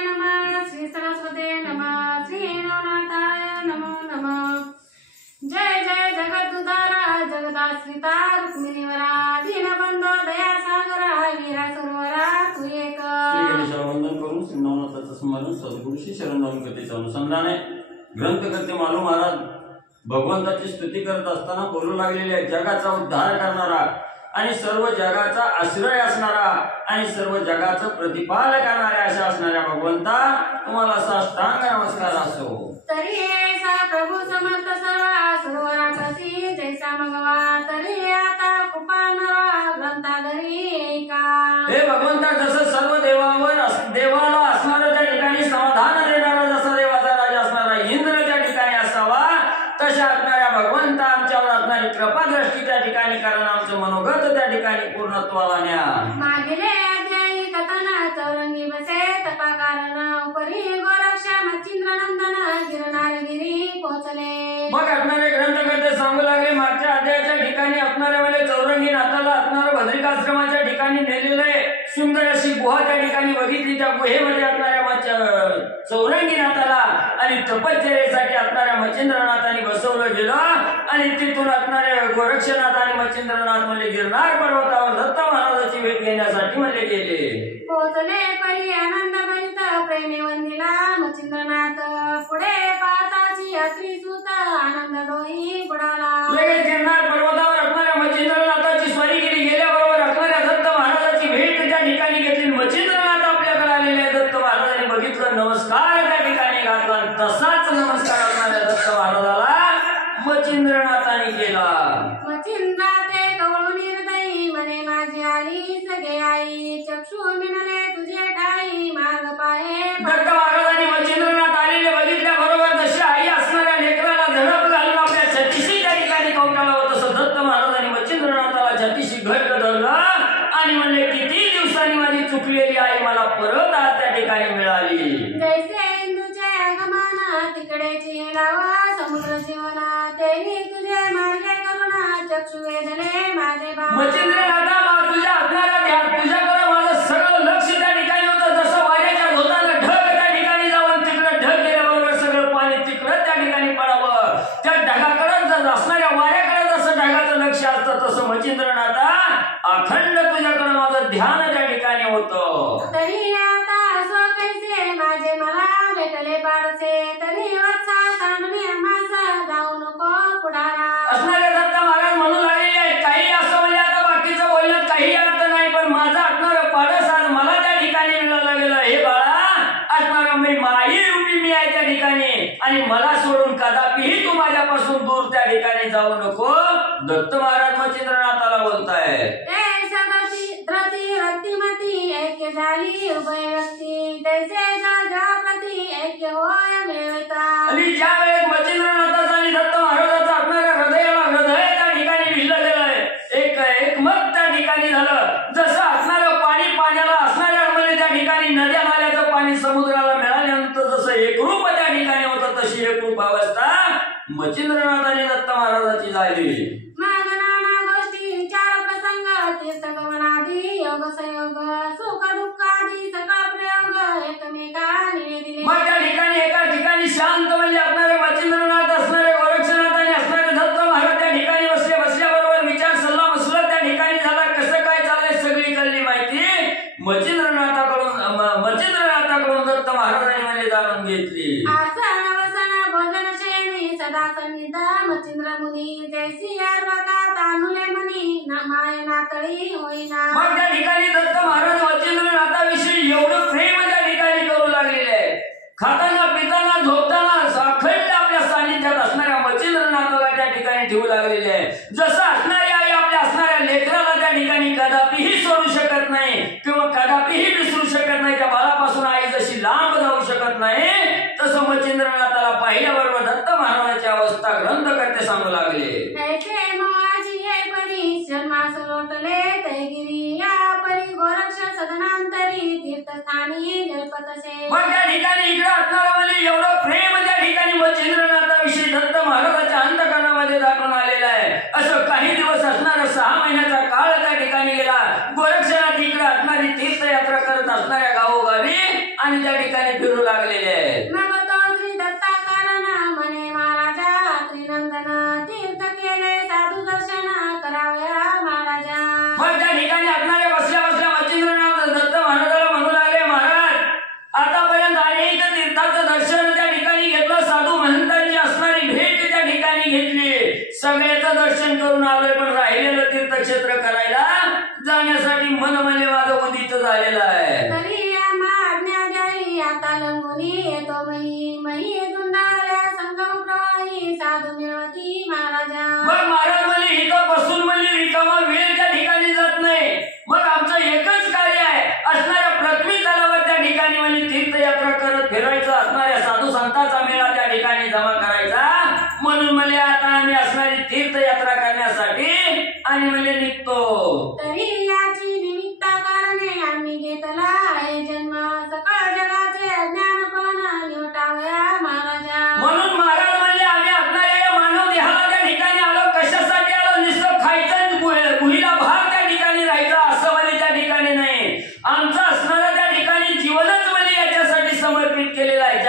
नमः, श्री सरस्वते नमः, श्री नवनाथाय नमो नमः। जय जय जगदुधारा जगदाश्रिता रुक्मिणीवरा दीनबंधो दयासागरा वीरा सुरवरा तू एक। वंदन करून श्री नवनाथाचं स्मरण सद्गुरूशी शरण जाऊन कथेचं अनुसंधान आहे। ग्रंथकर्ते मालू महाराज भगवंताची स्तुती करत असताना बोलू लागलेले आहे, जगाचा उद्धार करणारा आणि सर्व जगाचा आश्रय असणारा आणि सर्व जगाचं प्रतिपाल करणाऱ्या अशा असणाऱ्या भगवंता तुम्हाला साष्टांग नमस्कार असो। तरी ऐसा प्रभू समर्थ सर्व सुरवराप्रती जैसा मगवा तरी आता कृपानरा ग्रंथाधरी एका। हे भगवंता जसं सर्व देवाला असणारा त्या ठिकाणी समाधान देणारा जसा देवाचा राजा असणारा इंद्र त्या ठिकाणी असावा तशा असणाऱ्या भगवंता आमच्यावर असणारी कृपा दृष्टी त्या ठिकाणी कारण आमचं मनोगत त्या ठिकाणी पूर्णत्वाला न्या। मागीले अध्यायी कथन चौरंगी बसे तपा कारण उपरी गोरक्षा मच्छिंद्र नंदन गिरनारगिरी पोचले। मग असणारे ग्रंथकर्ते सांगू लागले, मागच्या अध्यायाच्या ठिकाणी असणाऱ्या वेळे चौरंगी नाथाला असणारं बद्रिकाश्रमाच्या ठिकाणी नेलेले सुंदर अशी गुहा त्या ठिकाणी बघितली। त्या गुहेमध्ये असणाऱ्या चौरंगी नाथाला आणि तपश्चर्येसाठी असणाऱ्या मच्छिंद्रनाथाने बसवलं गेलं आणि तिथून असणाऱ्या गोरक्षनाथ आणि मच्छिंद्रनाथ म्हणजे गिरनार पर्वतावर दत्त महाराजाची भेट घेण्यासाठी म्हणले गेले। पोचले परी आनंद भरित प्रेमे वंदिला मच्छिंद्रनाथ पुढे पाहताची यात्री सुत आनंद डोई बुडाला। लगेच गिरनार पर्वतावर असणाऱ्या मच्छिंद्रनाथाची स्वारी केली। गेल्याबरोबर असणाऱ्या दत्त महाराजाची भेट त्या ठिकाणी घेतली। मच्छिंद्रनाथ आपल्याकडे आलेले दत्त महाराजांनी बघितलं, नमस्कार त्या ठिकाणी घातला। तसाच नमस्कार असणाऱ्या दत्त महाराजाला मच्छिंद्रनाथाने केला। मच्छिंद्राते कवळून हृदयी मने माझी आली सगे आई चक्षु मिनले तुझे ठाई माग पाहे। दत्त महाराजांनी मच्छिंद्रनाथ आलेले बघितल्या बरोबर जशी आई असणाऱ्या लेकराला धडक घालून आपल्या छातीशी त्या ठिकाणी कवटाळावं तसं दत्त महाराजांनी मच्छिंद्रनाथाला छातीशी घट्ट धरलं आणि म्हणले, किती दिवसांनी माझी चुकलेली आई मला परत आज त्या ठिकाणी मिळाली। जैसे इंदूचे आगमन तिकडेची लावा समुद्र जीवना तेही तुझे मार्गे करुणा चक्षु वेदने माझे बा। मच्छिंद्रनाथा तुझ्या असणाऱ्या तुझ्याकडे माझं सगळं लक्ष त्या ठिकाणी होतं। जसं वाऱ्याच्या झोतानं ढग त्या ठिकाणी जावं तिकडे ढग गेल्याबरोबर सगळं पाणी तिकडं त्या ठिकाणी पडावं। त्या ढगाकडे जर असणाऱ्या वाऱ्याकडे जसं ढगाचं लक्ष असतं तसं मच्छिंद्रनाथा अखंड तुझ्याकडे माझं ध्यान त्या ठिकाणी होतं। तरी आता असो कैसे माझे मला भेटले पाडसे तरी वत्सा सांडणे आम्हास जाऊ नको पुढारा। असणारे दत्त महाराज म्हणू लागलेले आहेत, काही असं म्हणजे आता बाकीचं बोलण्यात काही अर्थ नाही, पण माझा असणारं पाडस आज मला त्या ठिकाणी मिळालं गेलं। हे बाळा असणारं मी माई रूपी मी आहे त्या ठिकाणी आणि मला सोडून कदापिही तू माझ्यापासून दूर त्या ठिकाणी जाऊ नको। दत्त महाराज मच्छिंद्रनाथाला बोलतायत। रत्तिमती ऐक्य झाली उभय व्यक्ती तैसे प्रती ऐक्य होय मिळवता। आणि ज्या वेळेस मच्छिंद्रनाथाचा आणि दत्त महाराजाचा असणाऱ्या हृदयाला हृदय त्या ठिकाणी भिडलं गेलंय, एक मत त्या ठिकाणी झालं। जसं असणारं पाणी पाण्याला असणाऱ्या म्हणजे त्या ठिकाणी नद्या नाल्याचं पाणी समुद्राला मिळाल्यानंतर जसं एकरूप त्या ठिकाणी होतं तशी एकरूप अवस्था मच्छिंद्रनाथ आणि दत्त महाराजाची झाली। योग संयोग सुख दुःखादी सकळ प्रयोग एकमेकांनी दिले। मग त्या ठिकाणी एका ठिकाणी शांत म्हणजे असणारे मच्छिंद्रनाथ असणारे गोरक्षनाथ आणि असणारे दत्त महाराज त्या ठिकाणी बसल्याबरोबर विचार सल्ला मसला त्या ठिकाणी झाला। कसं काय चाललंय सगळी कळली माहिती मच्छिंद्रनाथाकडून दत्त महाराजांनी म्हणजे जाणून घेतली। आसन वसन भोजन शेणी सदा सन्निध मच्छिंद्र मुनी जैसी तानुले मनी माय नातळी होईना। मग त्या ठिकाणी दत्त महाराज मच्छिंद्रनाथाविषयी एवढं प्रेम त्या ठिकाणी करू लागलेले आहे। खाताना पिताना झोपताना अखंड आपल्या सानिध्यात असणाऱ्या मच्छिंद्रनाथाला त्या ठिकाणी ठेवू लागलेले आहे। जसं असणारी आई आपल्या असणाऱ्या लेकराला त्या ठिकाणी कदापिही सोडू शकत नाही किंवा कदापिही विसरू शकत नाही, त्या बाळापासून आई जशी लांब जाऊ शकत नाही तसं मच्छिंद्रनाथाला पाहिल्याबरोबर दत्त महाराजांची अवस्था ग्रंथकर्ते सांगू लागले। लोटले तैगिरी या परी गोरक्ष सदनांतरी तीर्थस्थानी जलपतसे। मग त्या ठिकाणी इकडे असणारा म्हणजे एवढं प्रेम त्या ठिकाणी मच्छिंद्रनाथाविषयी दत्त महाराजाच्या अंतःकरणामध्ये दाखवून आलेलं आहे। असं काही दिवस असणारा 6 महिन्याचा काळ त्या ठिकाणी गेला। गोरक्षनाथ इकडे असणारी तीर्थयात्रा करत असणाऱ्या गावोगावी आणि त्या ठिकाणी फिरू लागलेले आहेत. मग तो श्री दत्ताकारण म्हणे महाराजा त्रिनंदन तीर्थ केले साधू दर्शन करावया महाराजा. मग त्या ठिकाणी असणारे बसल्या बसल्या मच्छिंद्रनाथ दत्त महाराजाला म्हणू लागले, महाराज आतापर्यंत अनेक तीर्थाचं दर्शन त्या ठिकाणी घेतलं, साधू महंतांची असणारी भेट त्या ठिकाणी घेतली, सगळ्याचं दर्शन करून आलोय, पण राहिलेलं तीर्थक्षेत्र करायला जाण्यासाठी मन म्हणजे माझं उदित झालेलं आहे. तरी आम्हा आज्ञा द्यावी आता लंगुनी येतो मही दुंडाळ्या संगम प्रवाही साधू मिळवती महाराजा. मग महाराज म्हणजे इथं बसून म्हणजे रिकामा वेळ त्या ठिकाणी जात नाही. मग आमचं एकच कार्य आहे, असणाऱ्या पृथ्वी तलावर त्या ठिकाणी म्हणजे तीर्थयात्रा करत फिरायचं, असणाऱ्या साधू संतांचा मेळा त्या ठिकाणी जमा करायचा. म्हणून म्हणजे आता आम्ही असणारी तीर्थयात्रा करण्यासाठी आणि म्हणजे निघतो. तरी याची निमित्त कारणे आम्ही घेतला आहे जन्म, सकळ जगाचे अज्ञानपण निवटावया महाराजा. म्हणून महाराज म्हणजे आम्ही असणाऱ्या मानव देहाला त्या ठिकाणी आलो, कशासाठी आलो? नुसतं खायचं भुईला भार त्या ठिकाणी राहायचं असं म्हणजे त्या ठिकाणी नाही. आमचं असणारं त्या ठिकाणी जीवनच म्हणजे याच्यासाठी समर्पित केलेलं आहे,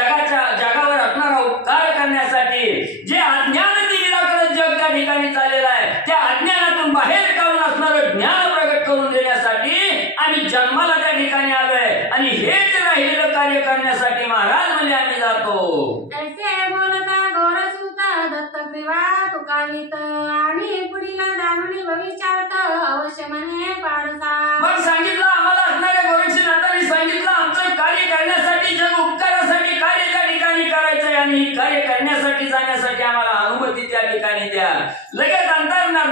जगावर असणारा उपकार करण्यासाठी. जे अज्ञान निराकरण जग त्या ठिकाणी चाललेलं आहे, त्या अज्ञानातून बाहेर काढून असणारं ज्ञान प्रगट करून देण्यासाठी आम्ही जन्माला त्या ठिकाणी आलोय आणि हेच राहिलेलं कार्य करण्यासाठी महाराज म्हणजे आम्ही जातो. ऐसे बोलता गौरसूता दत्तग्रीवा तुकावित आणि पुढील जाणून भविष्यात अवश्य म्हणे पाडसा. मग सांगितलं आम्हाला असणाऱ्या गोरक्षनाथांनी सांगितलं आमचं कार्य करण्यासाठी, जग उपकारासाठी कार्य त्या ठिकाणी करायचंय आणि कार्य करण्यासाठी जाण्यासाठी आम्हाला अनुमती त्या ठिकाणी द्या. लगेच अंतर्ज्ञानानं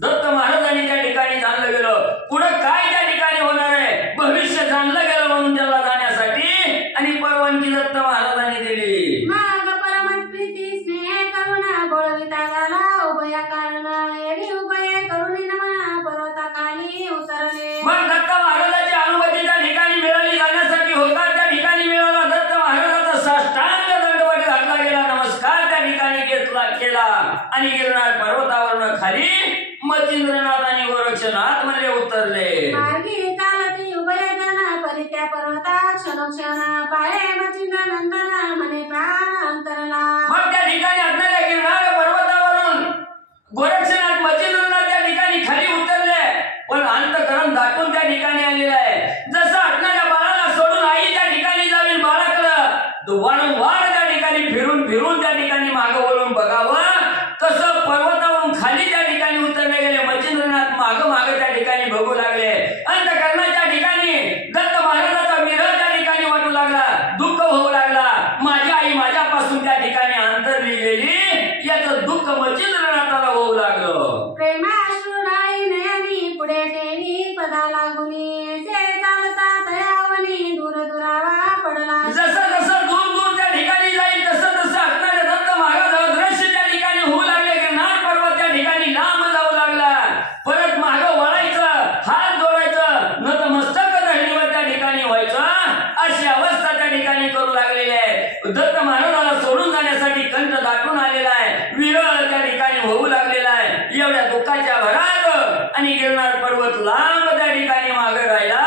दत्त महाराजांनी त्या ठिकाणी जाणलं गेलं, पुढं काय त्या ठिकाणी होणार आहे भविष्य जाणलं गेलं, म्हणून त्याला जाण्यासाठी आणि परवानगी दत्त महाराजांनी दिली. मग परमत प्रीती स्नेह करुणा बोळविता झाला उभया कारण एरी उभये करुणी नमन पर्वताखाली उतरले. मग दत्त महाराजांची अनुमती त्या ठिकाणी मिळाली, जाण्यासाठी होकार त्या ठिकाणी मिळाला. दत्त महाराजाचा साष्टांग दंडवत घातला गेला, नमस्कार त्या ठिकाणी केला आणि गिरनार पर्वतावरून खाली मच्छिंद्रनाथ आणि गोरक्षनाथ म्हणजे उतरले. मार्गी चालती उभय जन परित्या पर्वता क्षणोक्षण पाये मच्छिंद्र नंदन म्हणे प्राण अंतरला. मग त्या ठिकाणी असणाऱ्या गिरनार पर्वतावरून गोरक्षनाथ मच्छिंद्रनाथ त्या ठिकाणी खाली उतरले, पण अंतकरण दाटून त्या ठिकाणी आलेलं आहे. जसं असणाऱ्या बाळाला सोडून आई त्या ठिकाणी जावी, बाळाकडं वारंवार त्या ठिकाणी फिरून त्या ठिकाणी मागं वळून बघावं, तसं पर्वतावरून खाली त्या ठिकाणी उतरले गेले. मच्छिंद्रनाथ मागं त्या ठिकाणी बघू लागले. अंतकरणाच्या ठिकाणी दत्त महाराजाचा विरह त्या ठिकाणी वाटू लागला, दुःख होऊ लागला. माझी आई माझ्यापासून त्या ठिकाणी अंतरली गेली, याचं दुःख मच्छिंद्रनाथाला होऊ लागलं. प्रेमाश्रुराई नयनी पुढे ठेवी पदा लागुनी से चालता तयावनी दूर दुरावा पडला. जसं दूर त्या ठिकाणी जाईल तसं असणारे दत्त महाराज दृश्य त्या ठिकाणी होऊ लागले. गिरनार पर्वत त्या ठिकाणी लांब जाऊ लागला. परत मागं वळायचं, हात जोडायचं, नतमस्तक धरणीवर त्या ठिकाणी व्हायचं, अशी अवस्था त्या ठिकाणी करू लागलेली आहे. दत्त महाराजाला सोडून जाण्यासाठी कंठ दाटून आलेला आहे, विरह त्या ठिकाणी होऊ लागलेला आहे. एवढ्या दुःखाच्या भरात आणि गिरनार पर्वत लांब त्या ठिकाणी मागे राहिला,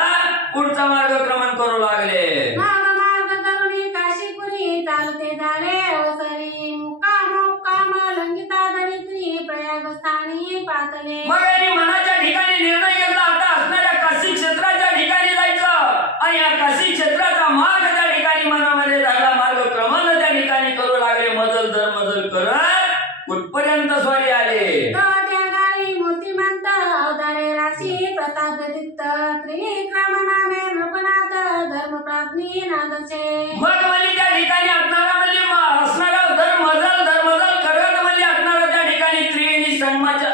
पुढचा मार्गक्रमण करू लागले. मार्ग करुणी काशीपुरी चालते झाले अवसरी मुक्काम लंघिता धरित्री प्रयाग स्थानी पातले. मग यांनी मनाच्या ठिकाणी निर्णय घेतला, आता असणाऱ्या काशी क्षेत्राच्या ठिकाणी जायचं आणि या काशी क्षेत्राचा मार्ग त्या ठिकाणी मनामध्ये झाला. मार्गक्रमण त्या ठिकाणी करू लागले. मजल दर मजल करत कुठपर्यंत स्वारी आले. त्या गावी मूर्तिमंत अवतारे राशी प्रताप दत्त त्रिविक्रम नामे नृपनाथ धर्म प्राप्ती नादचे. मग म्हणजे त्या ठिकाणी असणारा म्हणजे असणारा दर मजल करत म्हणजे असणारा त्या ठिकाणी त्रिवेणी संगमाच्या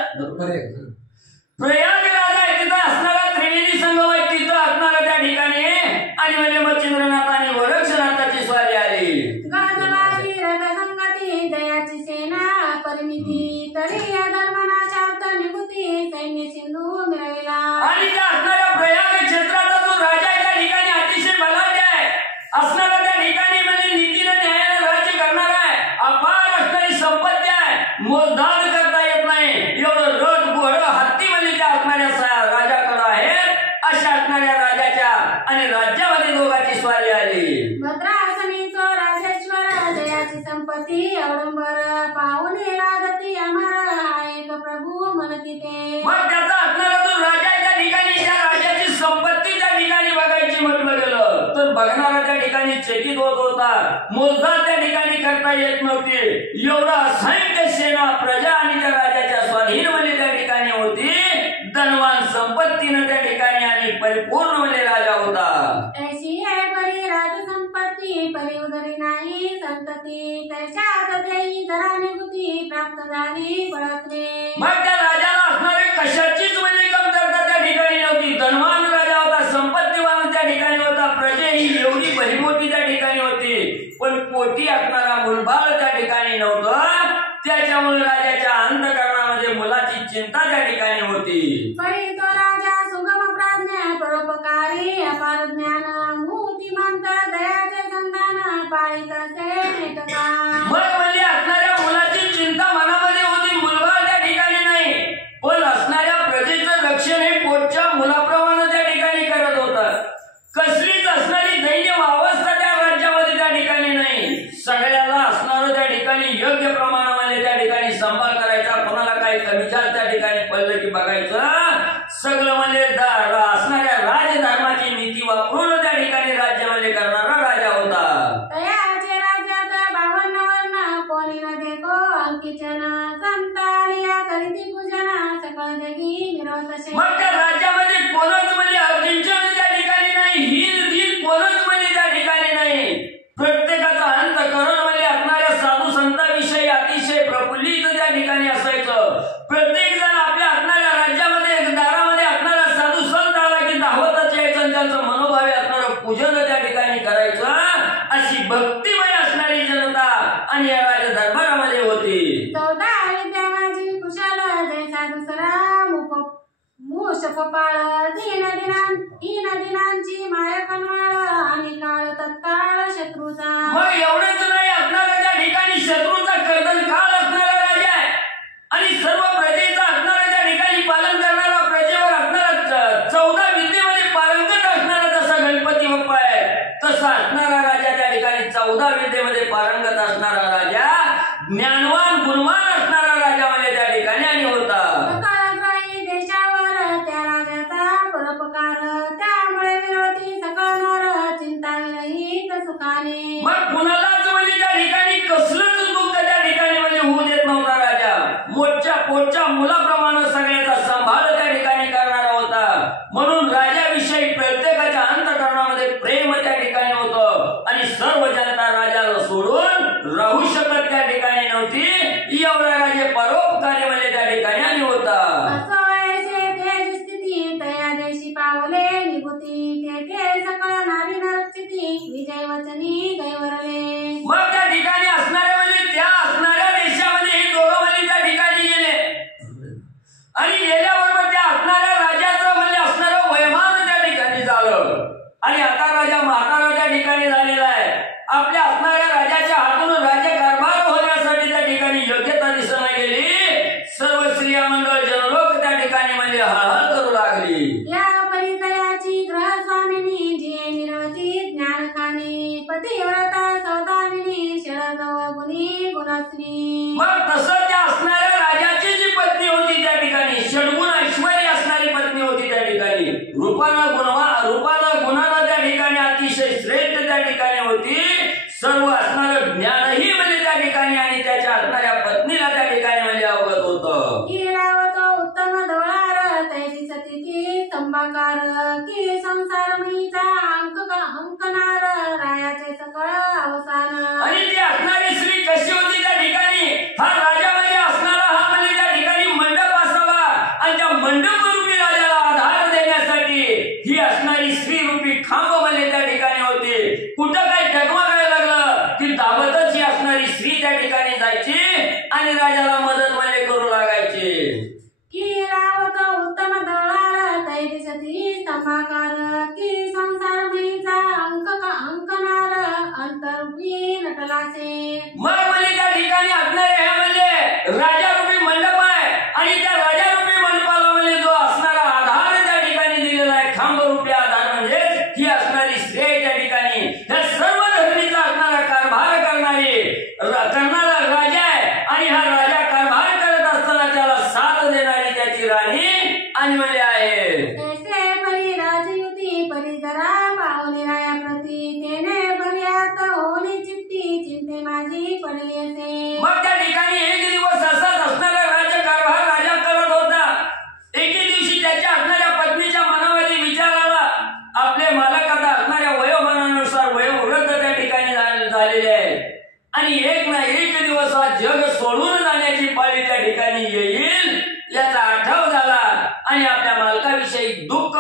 प्रयागराज आहे, तिथं असणारा त्रिवेणी संगम आहे, तिथं असणारा त्या ठिकाणी आणि म्हणजे मच्छिंद्रनाथ आणि गोरक्षनाथाची स्वारी आली. गाजवावी रथसंगती जयाची सेना परिमिती तरी या धर्मनाशार्थ निभूती सैन्य सिंधू मिळविला. आणि त्या असणाऱ्या प्रयाग क्षेत्राचा जो राजा आहे त्या ठिकाणी अतिशय बलाढ्य आहे. असणारा त्या ठिकाणी म्हणजे नीतीने न्यायाने राज्य करणार आहे. अपार असणारी संपत्ती आहे, मोलदाद करता येत नाही. एवढं रथ घोडं हत्ती म्हणजे त्या असणाऱ्या आणि राज्यामध्ये दोघांची स्वारी आली. भद्रासनीचो राजेश्वर जयाची संपत्ती अवडंबर पाहून लादती अमर हा एक प्रभू म्हणती ते. मग त्याचा असणारा जो राजा त्या ठिकाणी त्या राजाची संपत्ती त्या ठिकाणी बघायची म्हटलं गेलं तर बघणारा त्या ठिकाणी चकित होत होता. मोजदाद त्या ठिकाणी करता येत नव्हती. एवढा असंख्य सेना प्रजा आणि त्या राजाच्या स्वाधीनमध्ये त्या ठिकाणी होती. धनवान संपत्तीनं त्या ठिकाणी आणि परिपूर्ण म्हणजे राजा होता. ऐशी आहे परी राज संपत्ती परी उदरी नाही संतती त्याच्यात देई जरा निगुती प्राप्त झाली बळत्रे. मग त्या राजाला असणारे कशाचीच म्हणजे कमतरता त्या ठिकाणी नव्हती. धनवान राजा होता, संपत्तीवान त्या ठिकाणी होता, प्रजा ही एवढी भरीमोठी त्या ठिकाणी होती. पण पोटी असणारा मुलबाळ त्या ठिकाणी नव्हतं. त्याच्यामुळे राजाच्या अंतःकरणामध्ये मुलाची चिंता त्या ठिकाणी होती. परी तो राजा सुगम प्राज्ञ परोपकारी अपार ज्ञान मूर्तिमंत दयाचे संधान पाळीत असे नेटका. मग म्हणजे असणाऱ्या मुलाची चिंता मनामध्ये होती. मुलबाळ त्या ठिकाणी नाही, पण असणाऱ्या प्रजेचं रक्षण हे पोटच्या मुलाप्रमाणे त्या ठिकाणी करत होतं. कसलीच असणारी दैन्य अवस्था त्या राज्यामध्ये त्या ठिकाणी नाही. सगळ्याला असणारं त्या ठिकाणी योग्य प्रमाणामध्ये त्या ठिकाणी सांभाळ करायचा. कोणाला काही कमीचार त्या ठिकाणी पडलं की बघायचं. सगळं म्हणजे असणाऱ्या राजधर्माची नीती वापरून त्या ठिकाणी राज्यामध्ये करणारा राजा होता. तयाचे राज्यात 52 वर्ण कोणी न देखो अंकिचन संतालिया करीती पूजन सकळ जगी मिरवत असे. मग त्या राज्यामध्ये कोणच म्हणजे अकिंचन त्या ठिकाणी नाही. हिल दिल कोणच म्हणजे त्या ठिकाणी नाही. प्रत्येकाचा अंतःकरण म्हणजे असणाऱ्या साधू संतांविषयी अतिशय प्रफुल्लित त्या ठिकाणी असायचं. प्रत्येक जण आपल्या असणाऱ्या राज्यामध्ये दारामध्ये असणारा साधू संत आला की धावतच यायचं आणि त्यांचं मनोभावे असणारं पूजन त्या ठिकाणी करायचं. अशी भक्तिमय असणारी जनता आणि या राजदरबारामध्ये होती. 14 विद्यामाची कुशाल जैसा दुसरा मूष कपाळ दीन दिनांची माया कनवाळ आणि काळ तत्काळ शत्रूचा. मग एवढंच नाही, असणारा त्या ठिकाणी शत्रूचा कर्दन काळ असणारा राजा आहे आणि सर्व प्रजेचा असणारा त्या ठिकाणी पालन करणारा, प्रजेवर असणारा 14 विद्येमध्ये पारंगत असणारा जसा गणपती बाप्पा आहे तसा असणारा राजा त्या ठिकाणी 14 विद्येमध्ये पारंगत असणारा राजा, ज्ञानवान गुणवान असणारा राजा म्हणजे त्या ठिकाणी आणि होता. सकळग्राही देशावर त्या राजाचा परोपकार त्यामुळे विरोधी सकळ नर चिंता विरहित सुखाने. मग कुणालाच म्हणजे त्या ठिकाणी कसलंच दुःख त्या ठिकाणी म्हणजे होऊ देत नव्हता राजा. मोठच्या पोटच्या मुलाप्रमाणे सगळ्याचा सांभाळ त्या ठिकाणी करणारा होता. म्हणून राजाविषयी प्रत्येकाच्या अंतःकरणामध्ये प्रेम त्या ठिकाणी होतं आणि सर्व जनता राजाला सोडून राहू शकत त्या ठिकाणी नव्हती. एवढा राजे परोपकारी म्हणजे त्या ठिकाणी आणि होता. असोयसे तेज स्थिती तया देशी पावले निभूती ते सकळ नारी नरक्षिती विजय वचनी गैवरले. मग त्या ठिकाणी असणाऱ्या म्हणजे त्या असणाऱ्या देशामध्ये हे दोघं म्हणजे त्या ठिकाणी गेले आणि गेल्याबरोबर त्या असणाऱ्या राजाचं म्हणजे असणारं वैमान त्या ठिकाणी झालं आणि आता राजा म्हातारा त्या ठिकाणी झालेला आहे. आपल्या असणाऱ्या राजाच्या हातून राज्यकारभार होण्यासाठी त्या ठिकाणी योग्यता दिसना गेली. सर्व स्त्रिया मंडळ जनलोक त्या ठिकाणी म्हणजे हळहळ करू लागली. या परितयाची ग्रहस्वामिनी जिये निरवती ज्ञानखानी पतिव्रता सौदामिनी शरदव गुणी गुणश्री. मग तसं त्या असणाऱ्या राजाची जी पत्नी होती त्या ठिकाणी षडगुण ऐश्वर्य असणारी पत्नी होती त्या ठिकाणी. रूपानं गुणानं त्या ठिकाणी अतिशय श्रेष्ठ त्या ठिकाणी होती. सर्व असणारं ज्ञानही म्हणजे त्या ठिकाणी आणि त्याच्या असणाऱ्या पत्नीला त्या ठिकाणी म्हणजे अवगत होतं. उत्तम डोळार तैसी सतीची स्तंभाकार की संसारमयीचा अंकनार रायाचे सकळ अवसान. आणि ती असणारी स्त्री कशी होती त्या ठिकाणी. हा राजा म्हणजे असणारा हा म्हणजे त्या ठिकाणी मंडप असावा आणि त्या मंडप रूपी राजाला आधार देण्यासाठी ही असणारी स्त्री रूपी खांब म्हणजे त्या ठिकाणी होती. कुठं काय डगमगायला लागलं की धावतच ही असणारी स्त्री त्या ठिकाणी जायची आणि राजाला मदत म्हणजे करू लागायची. की रावत उत्तम डोळार तैसी सती स्तंभाकार की संसारमयीचा अंकनार अंतर्वी नटलासे. मग म्हणजे त्या ठिकाणी असणारे हे म्हणजे राजा रूपी मंडप आहे आणि त्या राजा रूपी मंडपाला म्हणजे जो असणारा आधार त्या ठिकाणी दिलेला आहे खांब रूपी आधार म्हणजे ही दिवस जग सोडून जाण्याची पाळी त्या ठिकाणी येईल याचा आठव झाला आणि आपल्या मालकाविषयी दुःख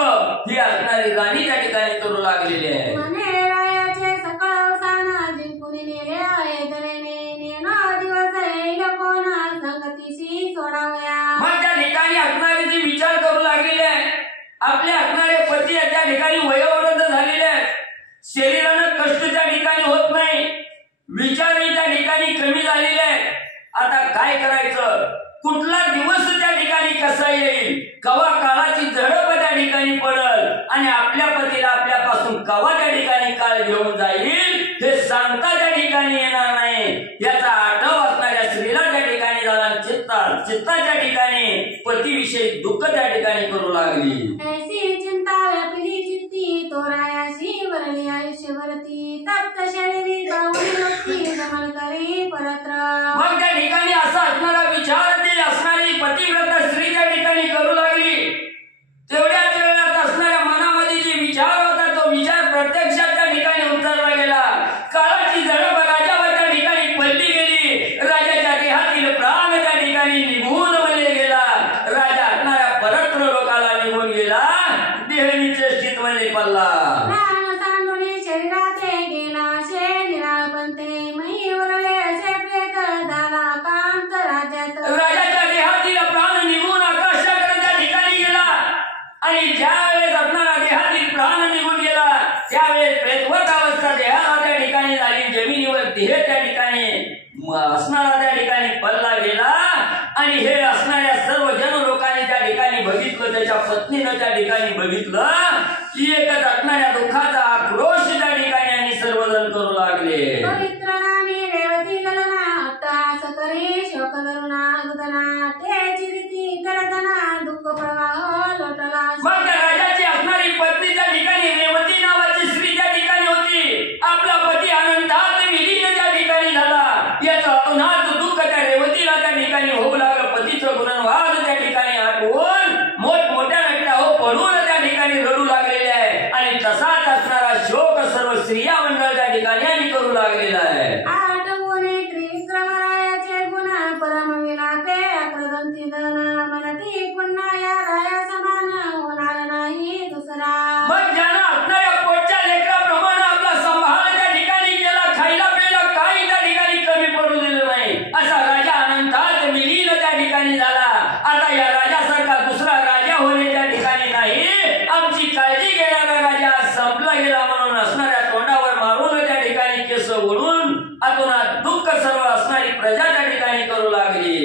ही असणारी राणी त्या ठिकाणी करू लागलेली आहे. म्हणे रायाचे सकळ अवसान जिंकून नेले आहे तऱ्हेने नेना दिवस येईल कोणा संगतीशी सोडावया. मग त्या ठिकाणी असणारे जे विचार करू लागलेले आहे आपले असणारे पती त्या ठिकाणी वयोवृद्ध झालेले आहेत. शरीरानं कष्ट त्या ठिकाणी होत नाही, विचारही त्या ठिकाणी कमी झालेले आहेत. आता काय करायचं, कुठला दिवस त्या ठिकाणी कसा येईल, कवा काळाची झडप त्या ठिकाणी पडल आणि आपल्या पतीला आपल्यापासून कवा त्या ठिकाणी काळ घेऊन जाईल हे सांगता त्या ठिकाणी येणार नाही. याचा आठव असणाऱ्या स्त्रीला त्या ठिकाणी झाला. चित्ताच्या ठिकाणी पतीविषयी दुःख त्या ठिकाणी करू लागली. ऐसी चिंता व्यापिली चित्ती तो रायाशी वरली आयुष्यभरती तप्त शरीरी जाऊन भक्ती जमन करी परत्र. मग त्या ठिकाणी असा असणारा विचार ती असणारी पतिव्रता स्त्री त्या ठिकाणी करू लागली. तेवढ्याच वेळात असणाऱ्या मनामध्ये जे विचार होता तो विचार प्रत्यक्षात त्या ठिकाणी उतरला गेला. काळाची झडप राजावर त्या ठिकाणी पडली गेली. राजाच्या देहातील प्राण त्या ठिकाणी निघून म्हणले गेला. राजा असणाऱ्या परत्र लोकाला निघून गेला. देहनीचे स्थित म्हणले पडला. प्राण सांडून शरीराते गेला शे निराळपंते मही उरले असे प्रेत झाला कांत राज्यात. राजाच्या देहातील प्राण निघून आकाशाकडे त्या ठिकाणी गेला आणि ज्यावेळेस असणारा देहातील प्राण निघून गेला त्यावेळेस प्रेतवत अवस्था देहाला त्या ठिकाणी झाली. जमिनीवर देह त्या ठिकाणी असणारा त्या ठिकाणी पडला गेला आणि हे असणाऱ्या सर्व जन लोकांनी त्या ठिकाणी बघितलं. त्याच्या पत्नीनं त्या ठिकाणी बघितलं की एकच असणाऱ्या दुःखाचा आक्रोश त्या ठिकाणी आणि सर्वजण करू लागले. पवित्र नामी रेवती गलना अट्टहास करी शोक करुणा गुदना ते चिरिती करदना दुःख प्रवाह लोटला. मग त्या राजाची असणारी पत्नी त्या ठिकाणी रेवती नावाची स्त्री त्या ठिकाणी होती. आपला पती आनंदात विलीन त्या ठिकाणी झाला. याचं अतोनात दुःख त्या रेवतीला त्या ठिकाणी होऊ लागलं. पतीचं गुणवाद त्या ठिकाणी आठवून मोठमोठ्या नट्या हो पडून त्या ठिकाणी रडू लागलेले आहे आणि तसाच असणारा शोक सर्व स्त्रिया मंडळ त्या ठिकाणी आणि करू लागलेला आहे. आठवून त्रिविक्रमरायाचे गुण परम विलापे अक्रदंती धन मनती पुन्हा या राया समान होणार नाही दुसरा. मग ज्यानं असणाऱ्या पोटच्या लेकराप्रमाणे आपला सांभाळ त्या ठिकाणी केला, खायला प्यायला काही त्या ठिकाणी कमी पडू दिलं नाही असा राजा अनंतात विलीन त्या ठिकाणी झाला. आता या राजासारखा दुसरा राजा होणे त्या ठिकाणी नाही. आमची काळजी घेणारा राजा संपला गेला म्हणून असणाऱ्या तोंडावर मारून त्या ठिकाणी केस ओढून अतोनात दुःख सर्व असणारी प्रजा त्या ठिकाणी करू लागली.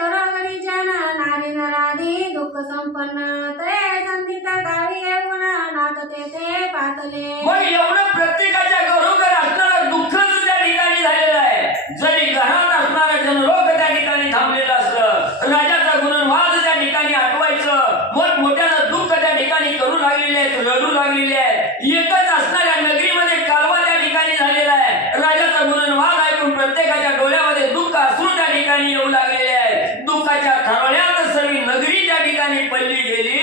घरोघरी जन नारी नराधी दुःख संपन्न ते संधीत गावी येऊन नाचते ते पातले. मग एवढं प्रत्येकाच्या घरोघर असणारं दुःखच त्या ठिकाणी झालेलं आहे. जरी घरात असणारा जनरोग त्या ठिकाणी थांबलेला असलं, राजाचा गुणवाद त्या ठिकाणी आठवायचं, मोठमोठ्यानं दुःख त्या ठिकाणी करू लागलेले आहेत, रडू लागलेले आहेत. एकच असणाऱ्या नगरीमध्ये कालवा त्या ठिकाणी झालेला आहे. राजाचा गुणवाद ऐकून प्रत्येकाच्या डोळ्यामध्ये दुःख अश्रू त्या ठिकाणी येऊ लागलेले आहे. दुःखाच्या थरळ्यात सर्व नगरी त्या ठिकाणी पडली गेली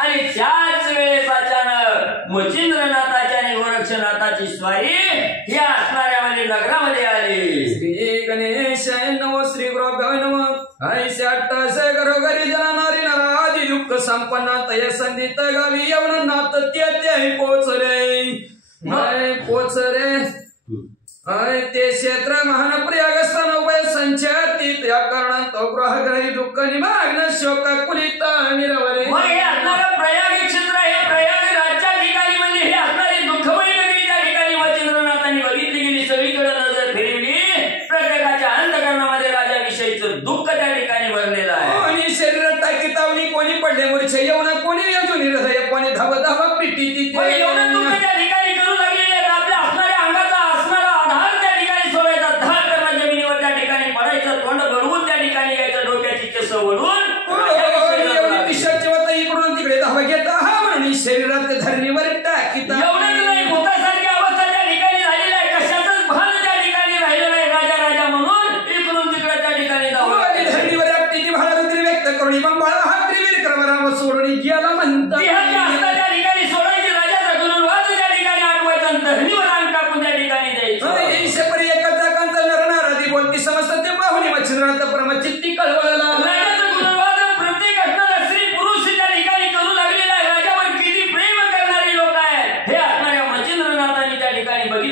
आणि त्याच वेळेस अचानक मच्छिंद्रनाथाची आणि गोरक्षनाथाची स्वारी या असणाऱ्या नगरामध्ये आली. श्री गणेशाय नमः श्री गुरुभ्यो नमः. ऐसे अट्टासे घरोघरी जन नारी नराधी दुःख संपन्न तय संधीत गावी येऊन नात ते पोचरे ते क्षेत्र महान प्रयागस्थान उभय संचयतीत या कारणात गृहग्रही दुःख निमग्न शोक कुलित निरवरे. मग हे असणारं प्रयाग क्षेत्र हे प्रयाग राज्या ठिकाणी म्हणजे हे असणारी दुःखमयी नगरी त्या ठिकाणी मच्छिंद्रनाथांनी बघितली गेली. सगळीकडे नजर फिरवली. प्रत्येकाच्या अंतःकरणामध्ये राजाविषयीचं दुःख त्या ठिकाणी भरलेलं आहे. कोणी शरीरात टाकी तावली, कोणी पडले मूर्छे येऊन, कोणी अजून हृदय, कोणी धाव धाव पिटी तिथे एवढं दुःख त्या ठिकाणी करू लागलेले आहेत. आपल्या असणाऱ्या अंगाचा असणारा आधार त्या ठिकाणी सोडायचा, धार करणं जमिनीवर त्या ठिकाणी पडायचं, तोंड भरवून त्या ठिकाणी यायचं, डोक्याची केस ओढून विषाची वता इकडून तिकडे धाव घेता हा म्हणून शरीरात धरणीवर टाकीता. एवढंच नाही, भूतासारखी अवस्था त्या ठिकाणी झालेली आहे. कशाचंच भान त्या ठिकाणी राहिलं नाही. राजा राजा म्हणून इकडून तिकडे त्या ठिकाणी धरणीवर आपली भाळा व्यक्त करून मग बाळा हा त्रिविक्रमराव सोडून गेला म्हणतात. त्या ठिकाणी सोडायची, राजाचा गुणवाद त्या ठिकाणी आठवायचा, धरणीवर अंग टाकून त्या ठिकाणी द्यायचं. एका जागांचा नरणारा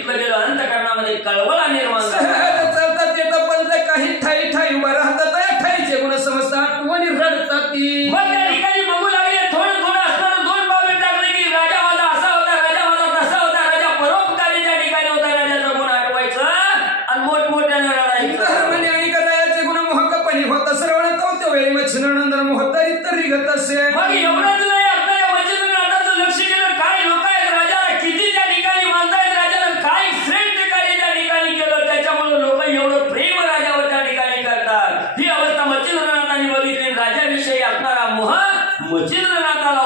बघितलं गेलं अंतःकरणामध्ये कळवळा निर्माण झाला. सहज चालतात येतं पण ते काही ठाई ठाई उभा राहतात त्या ठाईचे गुण समजतात आठवणी रडतात ती. मग त्या ठिकाणी बघू लागले थोडं थोडं असताना दोन पावलं टाकले की राजा माझा असा होता, राजा माझा तसा होता, राजा परोपकारी त्या ठिकाणी होता, राजाचा गुण आठवायचं आणि मोठमोठ्यानं रडायचं. धर्माने आणि कदायाचे गुण मोहकपणी होता श्रवण तो वेळी मच्छिंद्रनंदन मोहतारी तरी गत असे. मग एवढंच नाही आपल्याला मच्छिंद्रनाथाचं लक्ष गेलं काय लोक आहेत, राजाला किती त्या ठिकाणी मानतायत, राजाला काय श्रेष्ठ कार्य त्या ठिकाणी केलं त्याच्यामुळे लोक एवढं प्रेम राजावर त्या ठिकाणी करतात. ही अवस्था मच्छिंद्रनाथांनी बघितली. राजाविषयी असणारा मोह मच्छिंद्रनाथाला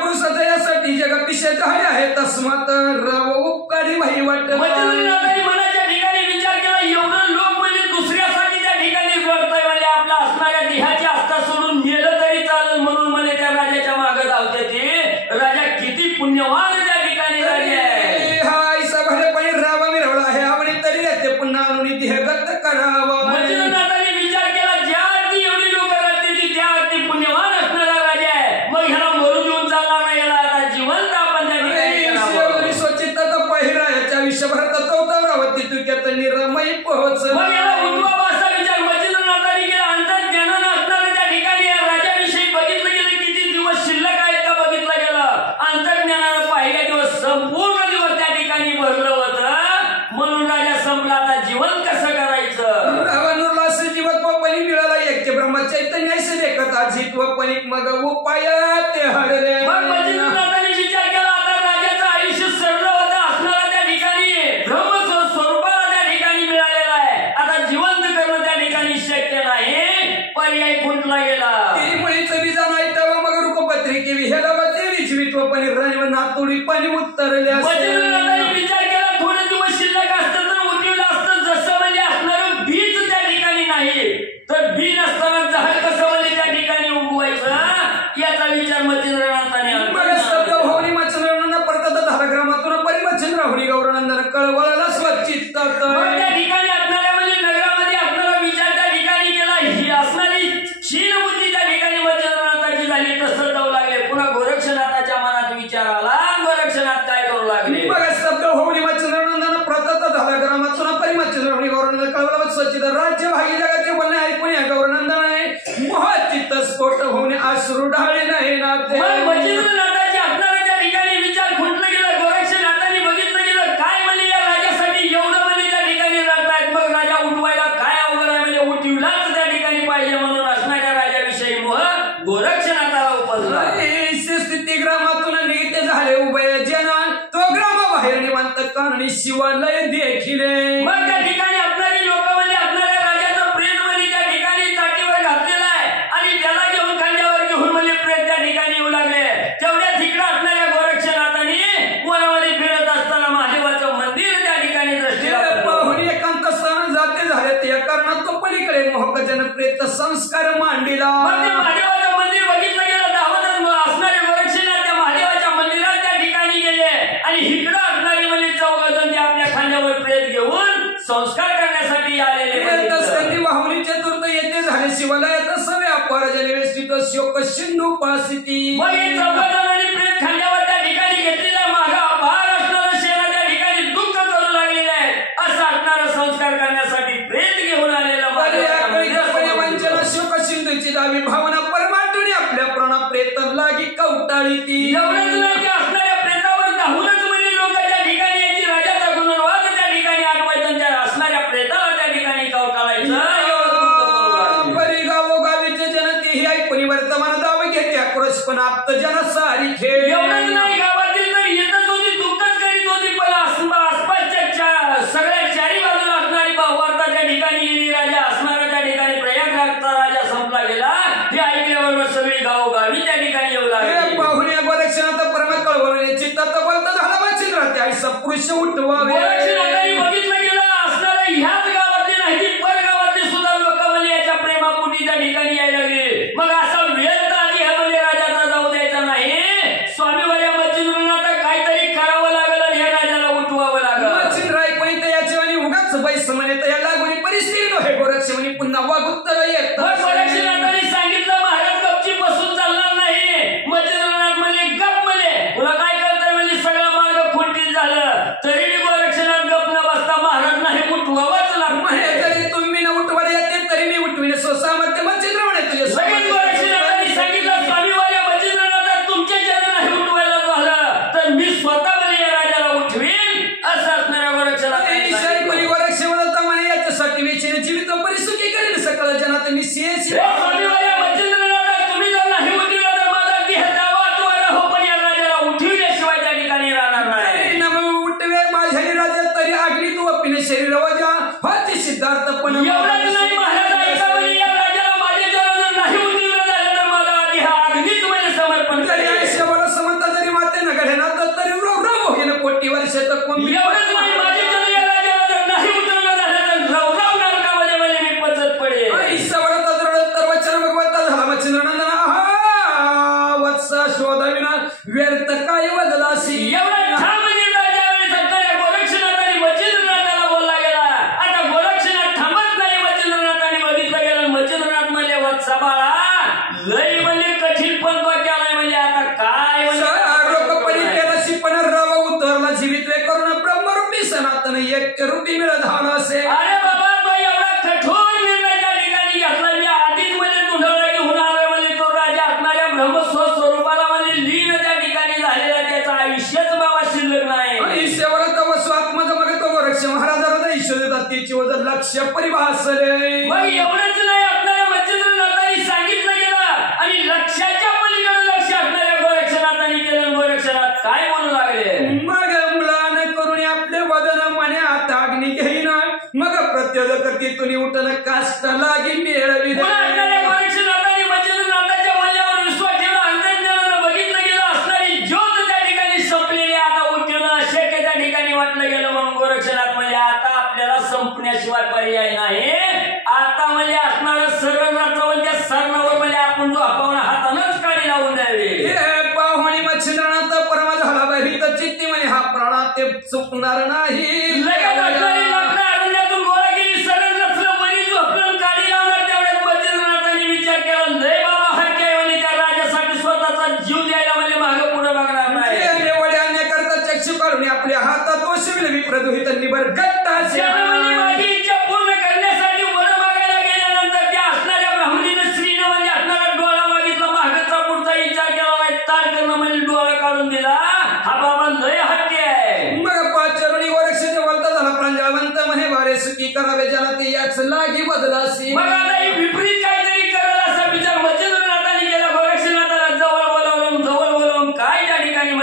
पुरुषाचा यासाठी जग पिशे झाले आहे तस्मात रव उपकारी भाई वाटत. मच्छिंद्रनाथांनी मनाच्या ठिकाणी विचार केला एवढं लोक म्हणजे दुसऱ्यासाठी त्या ठिकाणी रडतंय म्हणजे आपला असणाऱ्या देहाची आस्था सोडून नेलं तरी चालेल म्हणून म्हणे त्या राजाच्या मागे धावते ते. राजा किती पुण्यवान त्या ठिकाणी राजा आहे. हा ऐसा भरेपणी रावा मिरवला आहे आवडी तरी येते पुन्हा आणून देहगत करावं. मच्छिंद्रनाथांनी विचार केला ज्या अर्थी एवढी लोक रडते ती त्या अर्थी पुण्यवान असणारा राजा आहे. मग ह्याला मरू देऊन चालणार नाही, याला आता जिवंत आपण त्या ठिकाणी करावं. स्वच्छता पहिरा याच्या आयुष्यभरात तवतावरावती तुक्यात निरमय पोहोच. मग याला उठवावा असा विचार मच्छिंद्रनाथांनी केला. अंतर्ज्ञानानं असणाऱ्या त्या ठिकाणी या राजाविषयी बघितलं गेलं किती दिवस शिल्लक आहेत का बघितलं गेलं. अंतर्ज्ञानानं पहिल्या दिवस संपूर्ण दिवस त्या ठिकाणी भरलं होतं म्हणून राजा संपला. आता जीवन कसं करायचं. रावणूरला असं जीवत्वपणी मिळाला एक ब्रह्मचैतन्य देखत अजित्वपणी मग उपाय ते हरले. मग मच्छिंद्रनाथांनी विचार केला आता राजाचं आयुष्य सरलं होतं असणारा त्या ठिकाणी ब्रह्म स्वरूपाला त्या ठिकाणी मिळालेला आहे. आता जिवंत करणं त्या ठिकाणी शक्य नाही, पर्याय खुंटला गेला. ती मुळीच बीजा नाही तेव्हा मग रूपपत्रिके विहेला व देवी जीवित्वपणी रणव नातुडी पाणी उतरले. मच्छिंद्रनाथांनी विचार केला थोडे दिवस शिल्लक असतं तर उठवलं असतं जसं म्हणजे असणारं बीज त्या ठिकाणी नाही तर बी नसताना झाड कसं म्हणजे त्या ठिकाणी उगवायचं याचा विचार मच्छिंद्रनाथाने होणी मच्छिंद्रांना परतत धाराग्रामातून परिमच्छिंद्र होणी गौरनंदन कळवळाला स्वच्छित त्या ठिकाणी असणाऱ्या म्हणजे नगरामध्ये आपल्याला विचार त्या ठिकाणी केला. ही असणारी क्षीण बुद्धी त्या ठिकाणी मच्छिंद्रनाथाची झाली. तसं जाऊ लागले. पुन्हा गोरक्षनाथाच्या मनात विचार आला. गोरक्षनाथ काय करू लागले. होणी मच्छिंद्रानंदन परतत धाराग्रामातून परिमच्छिंद्र होणी गौरनंदन कळवळा स्वच्छित राज्य भागी जगाचे बोलणे ऐकून या गौरनंदनाने मोहचित्त स्फोट होणे अश्रू ढाळे नाही नाते. मच्छिंद्रनाथाची असणाऱ्या त्या ठिकाणी विचार खुंटलं गेलं. गोरक्षनाथांनी बघितलं गेलं काय म्हणजे या राजासाठी एवढं म्हणजे त्या ठिकाणी रडतायत. मग राजा उठवायला काय अवघड आहे म्हणजे उठवलाच त्या ठिकाणी पाहिजे म्हणून असणाऱ्या राजाविषयी मोह गोरक्षनाथाला उपजला. स्थिती ग्रामातून निघते झाले उभय जना तो ग्रामाबाहेर निवांत कानणी शिवालय देखील. मग त्या ठिकाणी असणारी लोक म्हणजे असणाऱ्या राजाचं प्रेत म्हणजे त्या ठिकाणी ताटीवर घातलेलं आहे आणि त्याला घेऊन खांद्यावर घेऊन म्हणजे प्रेत त्या ठिकाणी येऊ लागले. तेवढ्या तिकडे असणाऱ्या गोरक्षनाथांनी वनामध्ये फिरत असताना महादेवाचं मंदिर त्या ठिकाणी दृष्टीला पाहुणे एकांत स्थान जाते झाले त्या कारणात तो पलीकडे मोहकजन प्रेत संस्कार मांडिला. महादेवाचं मंदिर बघितलं गेलं. धावत असणारे गोरक्षनाथ त्या महादेवाच्या मंदिरात त्या ठिकाणी गेले आणि इकडं असणारी म्हणजे चौघजण ते आपल्या खांद्यावर प्रेत घेऊन संस्कार करण्यासाठी आलेले. वाहुनी चतुर्थ येते झाले शिवालयात सवे अपार जलवेष्टित शोक सिंधू पासिती. मग हे चौघजणांनी प्रेत खांद्यावर त्या ठिकाणी घेतलेला मागा अपार असणारं सेना त्या ठिकाणी दुःख करू लागलेले आहे. असं असणारं संस्कार करण्यासाठी प्रेत घेऊन आलेला वंचना शोक सिंधूची दावी भावना परमाटून आपल्या प्राणा प्रेत लागी कवटाळी ती. एवढंच नाही असणाऱ्या प्रेतावर धावूनच म्हणजे लोक त्या ठिकाणी यायची राजाचा गुणवाद त्या ठिकाणी आठवायचं त्या असणाऱ्या प्रेताला त्या ठिकाणी कवटाळायचं. बरी गावोगावीचे जनते ही ऐकून वर्तमान दाव घेते आक्रोश पण आप्त जन सारी खेळ. एवढंच नाही गावातील तर येतच होती दुःखच करीत होती पण आसपासच्या सगळ्या चारी बाजूला असणारी वार्ता त्या ठिकाणी गेली. राजा असणारा त्या ठिकाणी प्रयागराजचा राजा संपला गेला हे ऐकल्यावर सगळी गावोगावी त्या ठिकाणी येऊ लागली. पाहुण्या गोरक्षनाथ परम कळवळले चित्तात बोलत झाला मच्छिंद्र त्या सपुरुष उठवावे. गोरक्षनाथांनी बघितलं गेलं असणाऱ्या ह्याच गावातली नाही ती परगावातली सुद्धा लोक म्हणजे याच्या प्रेमापोटी त्या ठिकाणी यायला लागली. मग असा वेळ तर आधी ह्या म्हणजे राजाचा जाऊ द्यायचा नाही. स्वामीवाल्या मच्छिंद्रनाथ काहीतरी करावं लागलं आणि ह्या राजाला उठवावं लागलं. मच्छिंद्र ऐकून याचे आणि उगाच बैस म्हणे या लागून परिस्थिती नव्हे गोरक्ष म्हणे पुन्हा वागुत्तर येत. गोरक्षनाथांनी सांगितलं महाराज गपची बसून चालणार नाही. मच्छिंद्रनाथ म्हणजे गप म्हणजे तुला काय करताय म्हणजे सगळं मार्ग खुंटीत झालं तरी दैत्य रूपी मिळ झाला असेल. अरे बाबा तो एवढा कठोर निर्णय त्या ठिकाणी घेतला. मी आधीच मध्ये गुंडवला की होणार म्हणजे तो राजा असणाऱ्या ब्रह्मस्व स्वरूपाला म्हणजे लीन त्या ठिकाणी झालेला त्याचं आयुष्यच बाबा शिल्लक नाही. ईश्वर तव स्वात्मज मग तो गोरक्ष महाराजाला ईश्वर देतात त्याची वजन लक्ष परिभासले. मग एवढंच नाही आपल्याला मच्छिंद्रनाथांनी सांगितलं गेलं आणि लक्षाच्या पलीकडे लक्ष असणाऱ्या गोरक्षनाथांनी केलं. गोरक्षनाथ काय म्हणू लागले. मग मुलान करून आपले वदन मने आता अग्नी घेईन मग प्रत्योद करती तुनी उठन काष्ट लागी मिळवी. गोरक्षनाथांनी मच्छिंद्रनाथाच्या बोलण्यावर विश्वास ठेवला. अंतर्ज्ञानानं बघितलं गेलं असणारी ज्योत त्या ठिकाणी संपलेली आता उठणं अशक्य त्या ठिकाणी वाटलं गेलं. म्हणून गोरक्षनाथ म्हणजे आता आपल्याला संपण्याशिवाय पर्याय नाही. आता म्हणजे असणारं सरळ रचवून त्या सरणावर म्हणजे आपण जो आपण हातानच काढी लावून द्यावी. पाहुणी मच्छिंद्रनाथ परमा झाला भीत चित्ती म्हणे हा प्राणा ते चुकणार नाही. अरण्यातून गोळा केली सरळ रचलं बरी झोपलं काढी लावणार. त्यावेळेस मच्छिंद्रनाथांनी विचार केला लय बाबा हक्क आहे म्हणजे त्या राजासाठी स्वतःचा जीव द्यायला म्हणजे मागं पुढे बघणार नाही. करता चक्षु काढून आपल्या हातात वशिविल विप्रदुहित निबर गट्टा माझी इच्छा पूर्ण करण्यासाठी वर मागायला गेल्यानंतर त्या असणाऱ्या ब्राह्मणीनं स्त्रीनं म्हणजे असणारा डोळा मागितला. मागचा पुढचा विचार केला नाही तार करणं म्हणजे डोळा काढून दिला. हा बाबा लय हक्क आहे. मग पाचरुणी वरक्षित बोलता झाला प्रांजळवंत म्हणे वारे सुखी करावे ज्याला ते याच लागी बदलासी. मग आता ही विपरीत काहीतरी करायला असा विचार मच्छिंद्रनाथांनी केला. गोरक्षनाथाला जवळ बोलावून काय त्या ठिकाणी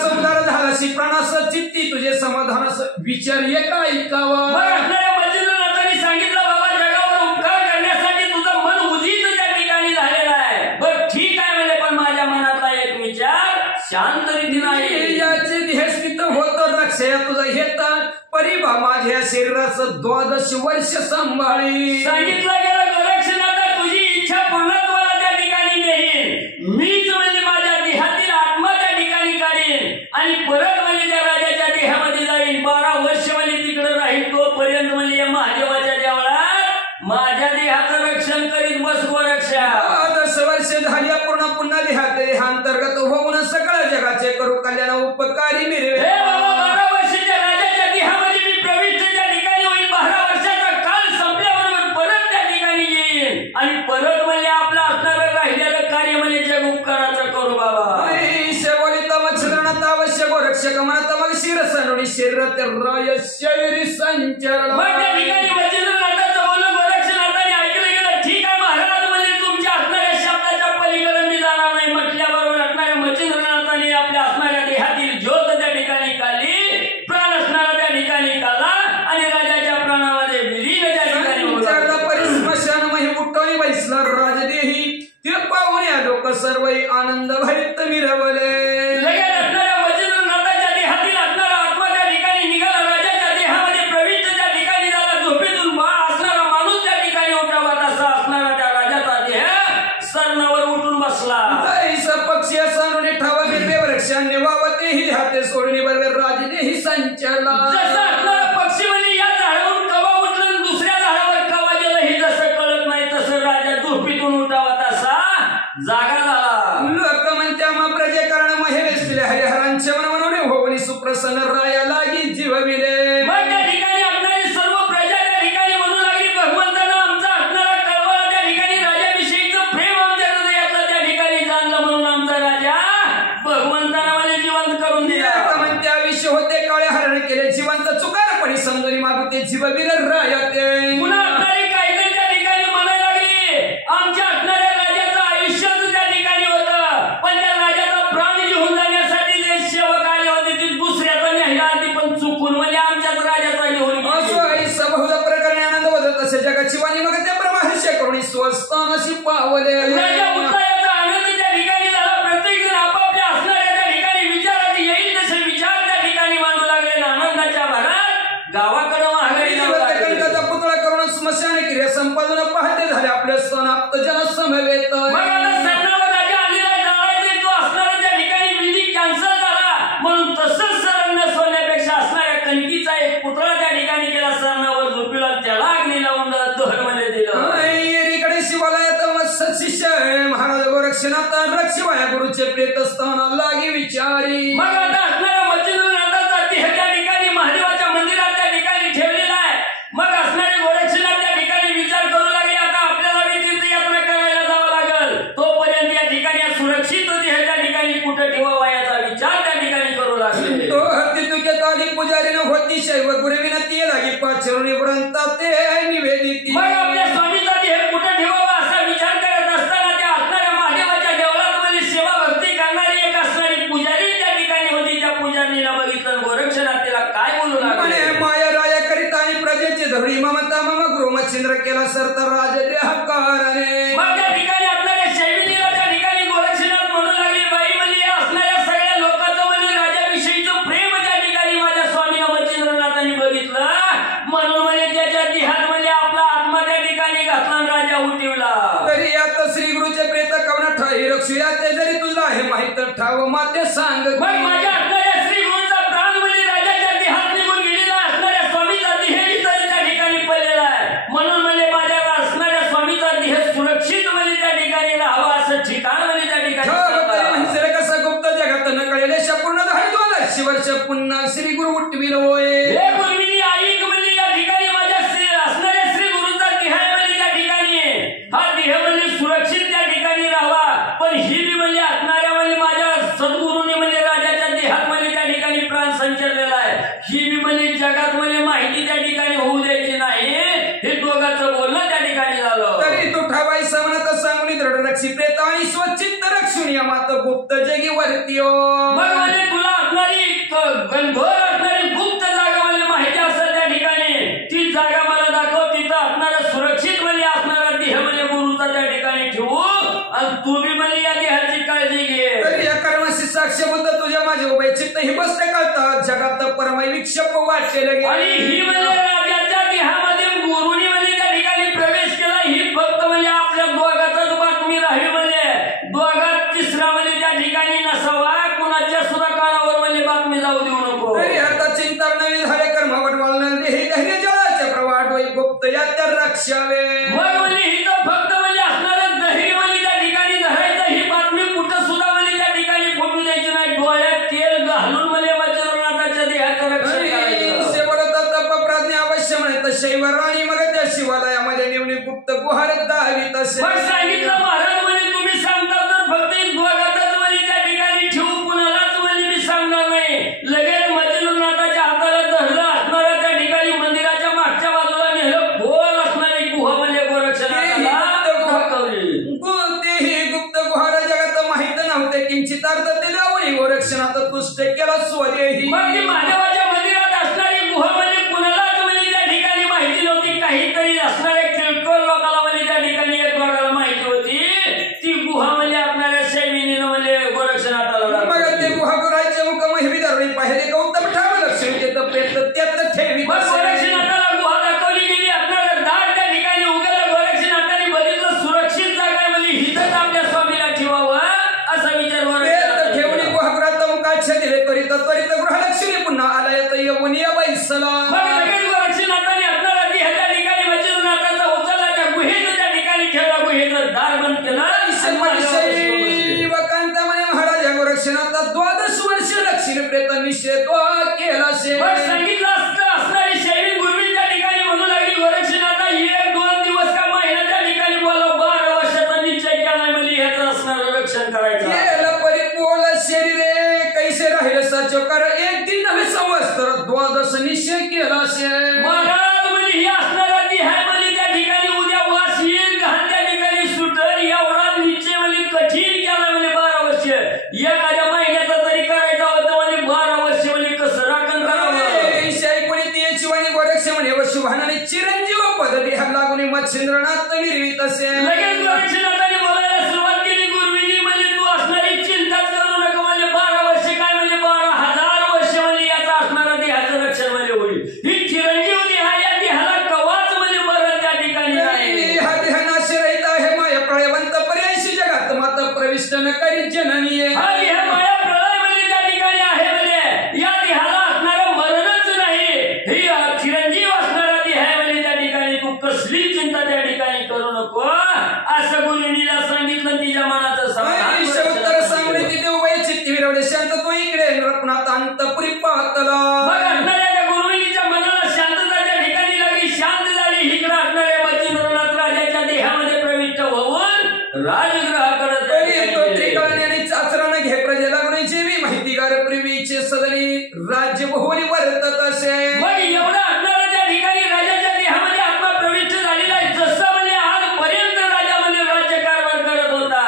समुदार झालाशी प्राणास चित्ती तुझे समाधान विचार एक ऐकावा. मच्छिंद्रनाथांनी सांगितलं बाबा जगावर उपकार करण्यासाठी तुझं मन उदित त्या ठिकाणी झालेलं आहे. बरं ठीक आहे म्हणजे पण माझ्या मनातला एक विचार शांत रीती नाही. याचे ध्येस्थित होत रक्षया तुझा हेत परिभा माझ्या शरीराचं 12 वर्ष सांभाळी. सांगितलं गेलं गोरक्षनाथा तुझी इच्छा पूर्णत्वाला त्या ठिकाणी नेईन. मीच म्हणजे माझ्या देहातील आत्मा त्या ठिकाणी काढीन आणि परत म्हणजे त्या राजाच्या देहामध्ये जाईन. 12 वर्ष म्हणजे तिकडे राहील. तोपर्यंत म्हणजे या महादेवाच्या देवळात माझ्या देहाचं रक्षण करीत बस गोरक्षा. 10 वर्ष झाली पूर्ण पुन्हा देहांतर्गत होऊन सगळ्या जगाचे करू कल्याण उपकारी मिळवे. 12 वर्षाच्या राजाच्या देहामध्ये मी प्रविष्ट त्या ठिकाणी होईल. 12 वर्षाचा काळ संपल्याबरोबर परत त्या ठिकाणी येईल आणि परत म्हणजे आपलं असणारं राहिलेलं कार्य म्हणजे जग उपकाराचं करू बाबा. अवश्य गोरक्षक म्हणत मग शिरसनुनी शरीर राय शरीर संचरण. त्या ठिकाणी मच्छिंद्रनाथाचं बोलणं गोरक्षनाथांनी ऐकलं गेलं. ठीक आहे महाराज म्हणजे तुमच्या असणाऱ्या शब्दाच्या पलीकडे मी जाणार नाही म्हटल्याबरोबर असणाऱ्या मच्छिंद्रनाथांनी आपल्या असणाऱ्या देहातील ज्योत त्या ठिकाणी काढली. प्राण असणारा त्या ठिकाणी काढला आणि राजाच्या प्राणामध्ये विलीन त्या ठिकाणी परिस्मशान मही उठवली बैसला राजदेही ते पाहुण्या लोक सर्व आनंद भरित मिरवले. सोडणी बरोबर राजनेही संचला. जसं आपल्याला पक्षी म्हणजे या झाडावरून कवा उठलं दुसऱ्या झाडावर कवा गेलं हे जसं कळत नाही तसं राजा झोपीतून उठावा तसा जागा झाला. लोक म्हणत्या मग प्रजेकरण महे वेचले हरिहरांचे म्हणून होऊन सुप्रसन्न राया लागी जीवविले. मग त्या ठिकाणी असणारी सर्व प्रजा त्या ठिकाणी म्हणू लागली भगवंतानं आमचा असणारा कळवळा त्या ठिकाणी राजाविषयीचं प्रेम आमच्या हृदयातलं त्या ठिकाणी जाणलं म्हणून आमचा राजा भगवंतानं म्हणजे जिवंत करून दिला. त्याविषयी होते काळे हरण केले जिवंत चुकारपणी समजून मागू ते जीववीर रायते. पुन्हा असणारी काहीतरी त्या ठिकाणी म्हणायला लागली आमच्या असणाऱ्या राजाचं आयुष्यच त्या ठिकाणी होतं पण त्या राजाचा प्राण घेऊन जाण्यासाठी जे सेवक आले होते ते दुसऱ्याचा न्यायला आधी पण चुकून म्हणजे आमच्याच राजाचा घेऊन बहुधा प्रकरणे आनंद होत तसे जगाची वाणी मग त्या ब्रह्महर्षय करून स्वस्तान अशी पावले. उत्साहाचा आनंद त्या ठिकाणी झाला. प्रत्येक जण आपापल्या असणाऱ्या त्या ठिकाणी विचारात येईल तसे विचार त्या ठिकाणी मांडू लागले. आनंदाच्या भरात गावाकडे महागडीचा पुतळा करून स्मशान क्रिया संपादन पाहते झाले आपल्या स्तनाप्त जन समवेत. कॅन्सल झाला म्हणून तसंच सरांना सोन्यापेक्षा असणाऱ्या कणकीचा एक पुतळा त्या ठिकाणी केला. सरांनावर झोपीला त्याला अग्नी लावून दहनमध्ये दिलं. इकडे शिवालयात शिष्य महाराज गोरक्षनाथ रक्षिवाया गुरुचे प्रेतस्थाना लागी विचारी. मग आता असणाऱ्या मच्छिंद्रनाथाचा देह त्या ठिकाणी महादेवाच्या मंदिरात ठेवावा याचा विचार त्या ठिकाणी करू लागले. तो हत्तीतुक्यात आली पुजारीनं होती शैव गुरुविनं ती लागी पाचरुणी व्रंता ते निवेदिती. मग आपल्या स्वामीचा देह कुठे ठेवावा असा विचार करत असताना त्या असणाऱ्या महादेवाच्या देवळात मध्ये सेवा भक्ती करणारी एक असणारी पुजारी त्या ठिकाणी होती. त्या पुजारीला बघितलं गोरक्षनाथ तिला काय बोलू लागले. माया राया करिता आणि प्रजेची धवळी ममता मम गृह मच्छिंद्र केला सर तर राज देहकाराने. मग त्या ठिकाणी आपल्याला शैविलीला त्या ठिकाणी गोरक्षनाथ म्हणू लागले बाई म्हणजे असणाऱ्या सगळ्या लोकांचं म्हणजे राजाविषयीचं प्रेम त्या ठिकाणी माझ्या स्वामी मच्छिंद्रनाथांनी बघितलं म्हणून म्हणजे त्याच्या देहात म्हणजे आपला आत्मा त्या ठिकाणी घातला राजा उठवला. तरी आता श्री गुरुचे प्रेत कवना ठाई रक्षूया ते जरी तुला हे माहित ठाव माते सांग. मग माझ्या असणाऱ्या श्री गुरुचा प्राण म्हणजे राजाच्या देहात निघून गेलेला असणाऱ्या स्वामीचा देहही तरी त्या ठिकाणी पडलेला आहे. म्हणून म्हणजे माझ्या असणाऱ्या स्वामीचा देह सुरक्षित म्हणजे त्या ठिकाणी राहावा असं ठिकाण म्हणजे त्या ठिकाणी कसं गुप्त जगात न कळेले पूर्ण झाले 1200 वर्ष पुन्हा श्री गुरु उठविल होय. हे गुरुविनी ऐक म्हणजे या ठिकाणी माझ्या असणाऱ्या श्री गुरुचा देह म्हणजे त्या ठिकाणी हा देह म्हणजे सुरक्षित त्या ठिकाणी राहावा. पण ही बी म्हणजे असणाऱ्या म्हणजे माझ्या सद्गुरूने म्हणजे राजाच्या देहात म्हणजे त्या ठिकाणी प्राण संचरलेला आहे. ही बी म्हणजे जगात म्हणजे माहिती त्या ठिकाणी होऊ द्यायची नाही. हे दोघांचं बोलणं त्या ठिकाणी झालं. तरी तू ठावाई समनत सांगून दृढ रक्षी प्रेत आणि स्वचित्त रक्षुनी मात गुप्त जगी वर्तियो. मग म्हणजे तुला असणारी गणभर असणारी गुप्त जागा म्हणजे माहिती असं त्या ठिकाणी ती जागा मला दाखव. तिथं असणारा सुरक्षित म्हणजे असणारा देह म्हणजे गुरुचा त्या ठिकाणी ठेवू आणि तू बी म्हणजे या देहाची काळजी घे. तरी या कर्माशी साक्ष बुद्ध तुझ्या माझे उभे चित्त ही बसते कळतात जगात परमय विक्षेप वाटले लगे. आणि ही म्हणजे राजाच्या देहामध्ये गुरुनी म्हणजे त्या ठिकाणी प्रवेश केला. ही फक्त म्हणजे आपल्या दोघातच बातमी राहील म्हणजे दोघात तिसरा म्हणजे त्या ठिकाणी नसावा. कुणाच्या सुद्धा कानावर म्हणजे बातमी जाऊ देऊ नको. तरी आता चिंता नवी झाले कर्म वटवाल हे धैर्य जळाचे प्रवाह होई गुप्त या त्या रक्षावे. मग म्हणजे ही तर फक्त म्हणजे असणारं धैर्य म्हणजे त्या ठिकाणी धरायचं. ही बातमी कुठं सुद्धा म्हणजे त्या ठिकाणी फुटू द्यायची नाही. डोळ्यात तेल घालून म्हणजे वज्रनाथाच्या देहाचं रक्षण करायचं. शेवटचा तप प्रज्ञा अवश्य म्हणत शैव राणी मग त्या शिवालयामध्ये नेमणी गुप्त गुहार दावी तसे. मग सांगितलं महाराज म्हणजे तुम्ही सांगता तर फक्त दोघातच म्हणजे त्या ठिकाणी ठेवू कुणालाच म्हणजे मी सांगणार नाही. लगेच मच्छिंद्रनाथाच्या हाताला धरलं असणारा त्या ठिकाणी मंदिराच्या मागच्या बाजूला नेलं खोल असणारी गुहा म्हणजे गोरक्षनाथाला तेही गुप्त गुहार जगात माहित नव्हते किंचित अर्थ ते जाऊन गोरक्षनाथ तुष्ट केला स्वदेही. मग ती महादेवाच्या मंदिरात असणारी गुहा म्हणजे कुणालाच म्हणजे त्या ठिकाणी माहिती नव्हती. काहीतरी असणाऱ्या किरकोळ लोकांना म्हणजे त्या ठिकाणी एक लोकांना माहिती होती. ती गुहा म्हणजे आपणाऱ्या शैविनीनं म्हणजे गोरक्षनाथाला मग ते गुहा गुरायचे मुख महिबी धरून पाहिले गौतम ठाव लक्ष्मी ते प्रेत त्यात ठेवी. मग गोरक्षनाथाला गुहा दाखवली गेली. असणारं दार त्या ठिकाणी उघडलं. गोरक्षनाथाने बघितलं सुरक्षित जागा आहे म्हणजे हिथंच आपल्या स्वामीला ठेवावं असा विचार ठेवणी गुहागृहात मुखाच्या दिले त्वरित त्वरित गृहलक्ष्मी पुन्हा आला येत येऊन या बैसला. मग लगेच गोरक्षनाथाने आपल्याला देह त्या ठिकाणी मच्छिंद्रनाथाचा उचलला. त्या गुहेचं त्या ठिकाणी ठेवला. गुहेचं दार बंद केलं. वकांता म्हणे महाराजा गोरक्षनाथा 12 वर्ष लक्ष्मी प्रेत निषेध केला. सांगितलं असतं असणारी शैवी गुरुवी त्या ठिकाणी म्हणू लागली गोरक्षनाथा 1-2 दिवस का महिना त्या ठिकाणी बोला 12 वर्षाचा निश्चय केला म्हणजे ह्याचं असणारं रक्षण करायचं. परिपूर्ण शरीरे कैसे राहिले सचो कर 1 दिन नव्हे संवत्सर 12 निश्चय केला. महाराज म्हणजे ही असणारा ती आहे म्हणजे त्या ठिकाणी उद्या वास येईल घाण त्या ठिकाणी सुटर एवढा निश्चय म्हणजे कठीण केला म्हणजे 12 वर्ष. एखाद्या महिन्याचा तरी करायचा होता म्हणजे 12 वर्ष म्हणजे कसं राखण करावं. गोरक्ष म्हणे व शुभानाने चिरंजीव पद देहात लागून मच्छिंद्रनाथ निर्मित असे. लगेच गोरक्षनाथाने बोलायला सुरुवात केली. गुरुविनी म्हणजे तू असणारी चिंताच करू नका म्हणजे 12 वर्ष काय म्हणजे 12,000 वर्ष म्हणजे याचा असणारा देहाचं रक्षण म्हणजे होईल. ही चिरंजीव देहा या देहाला कवाच म्हणजे बरं त्या ठिकाणी नाही. हा देह नाश रहित आहे माया प्रळयवंत पर्यायशी जगात मात प्रविष्ट न करी जननीय. हा देह माया प्रलय म्हणजे त्या ठिकाणी आहे म्हणजे या देहाला असणारं मरणच नाही. ही चिरंजीव असणारा देह आहे म्हणजे त्या ठिकाणी तू कसली चिंता त्या ठिकाणी करू नको असं गुरुनीला सांगितलं. तिच्या मनाचं समाधान सांगणे तिथे उभे चित्ती विरवले शांत तो इकडे रत्नात अंतपुरी पाहतला. मग असणाऱ्या त्या गुरुविनीच्या मनाला शांतता त्या ठिकाणी लागली. शांत झाली. इकडे असणाऱ्या मच्छिंद्रनाथ राजाच्या देहामध्ये प्रविष्ट होऊन राजगृहाकडे त्रिकळणे आणि चाचराने घे प्रजेला गुणाची सदनी राज्य बहुली वर्तत असे. मग एवढं असणारा त्या ठिकाणी राजाच्या देहामध्ये आत्मा प्रविष्ट झालेला आहे. जसं म्हणजे आजपर्यंत राजा म्हणजे राज्यकारभार करत होता,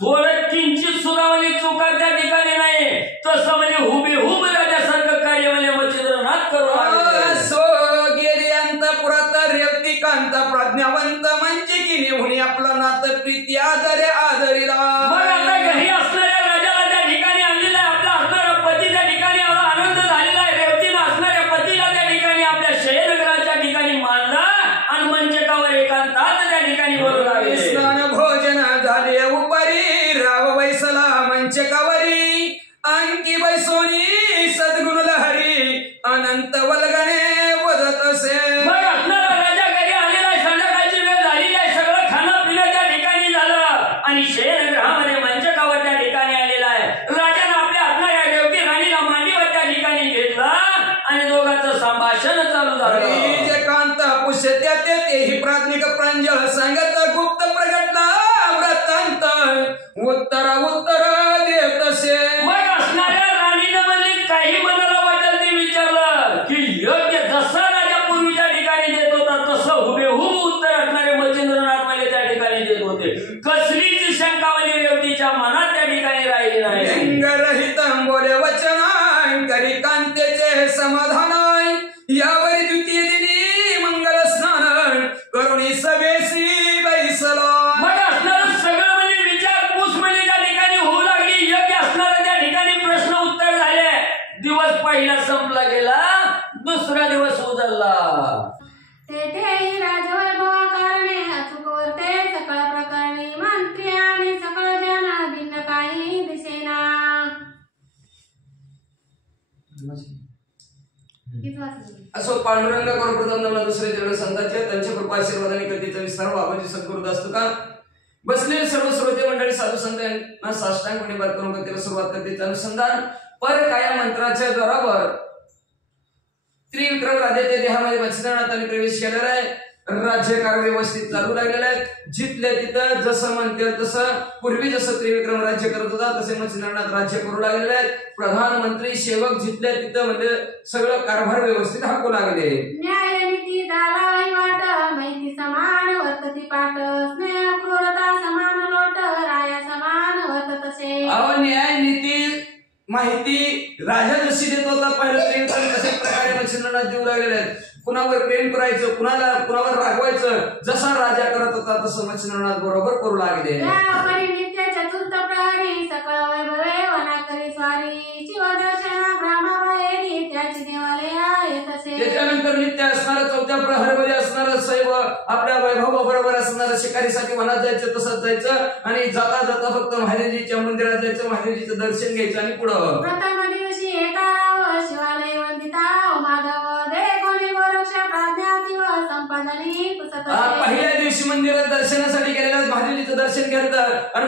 थोडं किंचित सुद्धा म्हणजे चुका त्या ठिकाणी नाही, तसं म्हणजे हुबेहूब राजासारखं कार्य म्हणजे मच्छिंद्रनाथ करू लागले. सो गेली अंतपुरात रेवतिकांत प्रज्ञावंत म्हणजे की नेहुनी आपला नात प्रीती आदरे आदरीला. मग आता घरी असणाऱ्या राजाला त्या ठिकाणी आणलेला आहे, आपला असणारा पती त्या ठिकाणी आनंद झालेला आहे. रेवतीनं असणाऱ्या पतीला त्या ठिकाणी आपल्या शयनगृहाच्या ठिकाणी मांडला आणि मंचकावर एकांतात त्या ठिकाणी बोलू लागले. स्नान भोजन झाले उपरी राव बैसला मंचकावरी अंकी बैसोनी सद्गुण लहरी अनंत वल्गणे वदत असे. मग असणारा राजा घरी आलेला आहे, संध्याकाळची वेळ झालेली आहे, सगळं खाणं पिणं त्या ठिकाणी झालं आणि शयनगृहामध्ये मंचकावर त्या ठिकाणी आलेला आहे. राजानं आपल्या असणाऱ्या रेवती राणीला मांडीवर त्या ठिकाणी घेतला आणि दोघांचं संभाषण चालू झालं. जे कांत पुष्यत्या तेही प्राज्ञिक प्रांजळ सांगत गुप्त प्रगटला व्रतांत उत्तर उत्तर देत असे. मग असणाऱ्या राणीनं म्हणजे काही मनाला वाटेल ते विचारलं की योग्य जसं राजा पूर्वीच्या ठिकाणी देत होता तसं हुबेहूब उत्तर असणारे मच्छिंद्रनाथ म्हणजे त्या ठिकाणी देत होते. कसलीच शंका म्हणजे रेवतीच्या मनात त्या ठिकाणी राहिली नाही. लिंगरहित बोले वचन करी कांतेचे समाधान यावरी द्वितीय दिनी मंगल स्नान करुणी सभेसी बैसला. मग असणारं सगळं म्हणजे विचारपूस म्हणजे त्या ठिकाणी होऊ लागली. योग्य असणारं त्या ठिकाणी प्रश्न उत्तर झाले. दिवस पहिला संपला गेला, दुसरा दिवस उजळला. तेथेही राजवैभवा कारणे अचूक वर्ते सकळ प्रकरणी मंत्री आणि सकळ जन भिन्न काही दिसेना. असो पांडुरंग करू प्रथम दुसरे जेवढे संतांचे त्यांच्या कृपा आशीर्वादाने कधीचा विस्तार बाबाजी सद्गुरू असतो का. बसलेले सर्व श्रोते मंडळी साधू संत यांना साष्टांग बात करून कथेला सुरुवात करते. अनुसंधान पर काया मंत्राच्या जोरावर त्रिविक्रम राजाच्या देहामध्ये मच्छिंद्रनाथाने प्रवेश केलेला आहे. राज्यकार व्यवस्थित चालू लागलेला आहे. जिथल्या तिथं जसं म्हणते तसं पूर्वी जसं त्रिविक्रम राज्य करत होता तसे मच्छिंद्रनाथ राज्य करू लागलेले आहेत. प्रधानमंत्री सेवक जिथल्या तिथं म्हणजे सगळं कारभार व्यवस्थित हाकू लागले. न्यायनीती झाला वाट माहिती समान वर्तती पाठ स्नेह क्रूरता समान लोट राया समान वर्तत असे. न्याय नीती माहिती राजा जशी देत होता पहिलं त्रिविक्रम तशाच प्रकारे मच्छिंद्रनाथ देऊ लागलेले आहेत. कुणावर प्रेम करायचं, कुणावर रागवायचं, जसा राजा करत होता तसं मच्छिंद्रनाथ बरोबर करू लागले. नित्य चतुर्थ प्रहरी सकळ वैभवे वना करी स्वारी शिवदर्शना ब्राह्मबाहेरी त्याची देवालया येत असे. त्याच्यानंतर नित्य असणारं चौथ्या प्रहरमध्ये असणारं सैव आपल्या वैभवाबरोबर असणारं शिकारीसाठी वनात जायचं तसंच जायचं आणि जाता जाता फक्त महादेवजीच्या मंदिरात जायचं, महादेवजीचं दर्शन घ्यायचं आणि पुढं प्रथम दिवशी एका शिवालय वंदिता माधव दे कोणी गोरक्ष प्राज्ञा दिव संपादनी पुसत असे. पहिल्या दिवशी मंदिरात दर्शनासाठी गेलेल्या महादेवजीचं दर्शन घेतलं आणि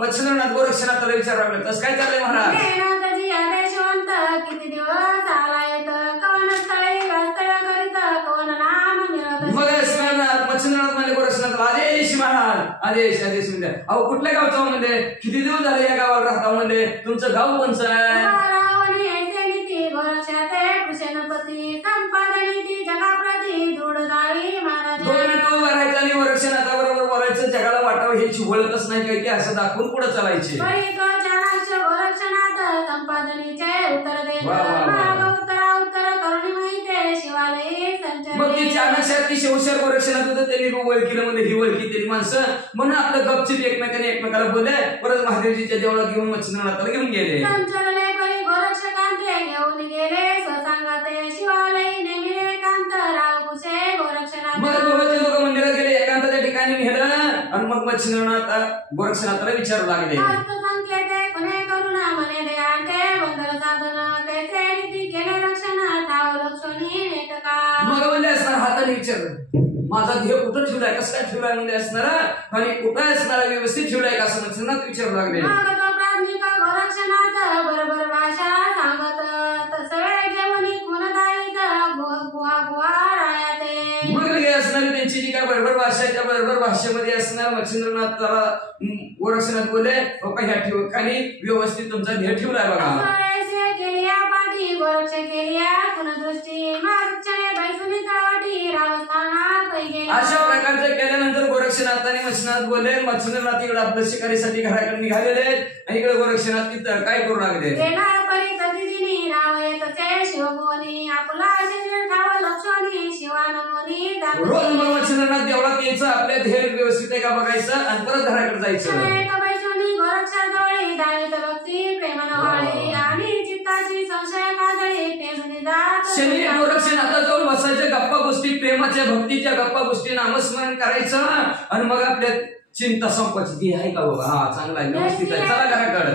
मच्छिंद्रनाथ गोरक्षनाथाला विचारावं लागलं तसं काय चाललंय महाराज. आदेशवंत किती दिवस आला येत कवन स्थळी स्थळ करीत कवन नाम मिळत. मग मच्छिंद्रनाथ म्हणजे गोरक्षनाथाला आदेश महाराज आदेश आदेश म्हणजे अहो कुठल्या गावचा म्हणजे किती दिवस झाले या गावाला राहता म्हणजे तुमचं गाव कोणचं आहे. गोरक्षाते कृष्णपती संपादनी ती जगाप्रती धूड गावी महाराज. 2 मिनिटं उभं राहायचं आणि गोरक्षनाथाबरोबर बोलायचं, जगाला वाटावं हे वळतच नाही काही की असं दाखवून पुढे चालायचे. गोरक्षनाथ संपादनीचे उत्तर देत उत्तर करुणी माहिती शिवालय संचय. मग ती चाणक्य शिवशर गोरक्षनाथ होतं, त्यांनी ओळखीलं म्हणजे ही ओळखी त्यांनी माणसं म्हणून आपलं गपचिप एकमेकाला बोलले. परत महादेवजीच्या देवळात घेऊन मच्छिंद्रनाथाला घेऊन गेले. संचलने परी गोरक्षकांते घेऊन गेले स्वसंगाते शिवालयी नेमिले एकांत रावकुशे गोरक्षनाथ. मग दोघं मंदिरात गेले, एकांताच्या ठिकाणी नेलं आणि मग मच्छिंद्रनाथ गोरक्षनाथाला विचारू लागले. संकेते कुणे करुणा मने देहांते वंदर साधन तेथे नीती केले रक्षण ठाव लक्ष्मणी नेटका. मग म्हणजे असणार हाताने विचारलं माझा देह कुठं ठेवलाय, कसं काय ठेवलाय म्हणजे असणार आणि कुठं असणार व्यवस्थित ठेवलाय का असं मच्छिंद्रनाथ विचारू लागले. गोरक्षनाथ बरोबर भाषा सांगत सगळे घेऊन गुणदायित गुहा गुहा रायाते. मग असणारी त्यांची जी काय बरोबर भाषा आहे त्या बरोबर भाषेमध्ये असणार मच्छिंद्रनाथ त्याला गोरक्षनाथ बोले ह्या ठिकाणी व्यवस्थित तुमचा ध्येय ठेवलाय बघा. गोरक्ष केलिया पुनदृष्टी मागक्षणे बैसुनी तळवटी रावस्थानात गेला. अशा प्रकारचे केल्यानंतर गोरक्षनाथ आणि मच्छिंद्रनाथ बोलले. मच्छिंद्रनाथ इकडे आपल्या शिकारीसाठी घराकडे निघालेले आहेत आणि इकडे गोरक्षनाथ तिथं काय करू लागले. येणार परी प्रतिदिनी राव येतचे शिवभुवनी आपला शरीर ठाव लक्षणी शिवानमोनी रोज मग मच्छिंद्रनाथ देवळात यायचं, आपल्या ध्येय व्यवस्थित आहे का बघायचं आणि परत घराकडे जायचं. गोरक्षाजवळी दावित भक्ती प्रेमनवाळी आणि चित्ताची संशय काजळी पेजून जात. शनी गोरक्षनाथाजवळ बसायचं, गप्पा गोष्टी प्रेमाच्या भक्तीच्या गप्पा गोष्टी नामस्मरण करायचं आणि मग आपल्या चिंता संपायची. ती आहे का बाबा? हा चांगला आहे, व्यवस्थित आहे, चला घराकडे.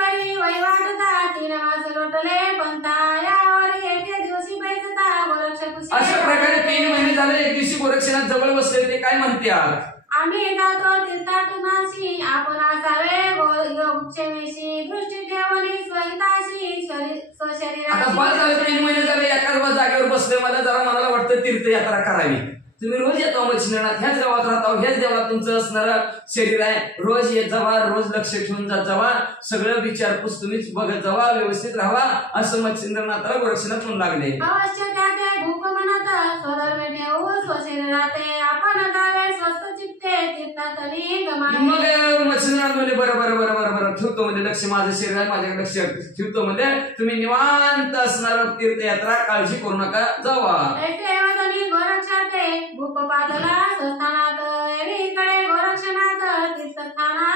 परी वैवाटता तीन मास लोटले पंता यावर एके दिवशी बैसता गोरक्ष. अशा प्रकारे 3 महिने झाले. एक दिवशी गोरक्षनाथ जवळ बसले. ते काय म्हणतात? आम्ही जातो तीर्थाटनाशी आपण असावे योगक्षेमेशी दृष्टी ठेवणी स्वहिताशी स्वशरीराशी. आता बस झाले, 3 महिने झाले एकाच जागेवर बसले. मला जरा मनाला वाटतं तीर्थयात्रा करावी. तुम्ही रोज येतो मच्छिंद्रनाथ, ह्याच गावात राहता, ह्याच देवळात तुमचं असणार शरीर आहे. रोज येत जावा, रोज लक्ष ठेवून जात जावा, सगळं विचारपूस तुम्हीच बघत जावा, व्यवस्थित राहावा असं मच्छिंद्रनाथाला गोरक्षनाथ म्हणू लागले. अवश्य त्याते भूप म्हणत स्वधर्म ठेवू स्वशरीराते आपण जावे स्वस्थ चित्ते तीर्थातली गमावे. मग मच्छिंद्रनाथ म्हणजे बरं बरं बरं बरं बरं ठेवतो म्हणजे लक्ष, माझं शरीर आहे माझ्याकडे लक्ष ठेवतो म्हणजे तुम्ही निवांत असणार तीर्थयात्रा काळजी करू नका जावा. गोरक्षाते भूप पादला स्वस्थानात एकीकडे गोरक्षनाथ तीर्थस्थाना.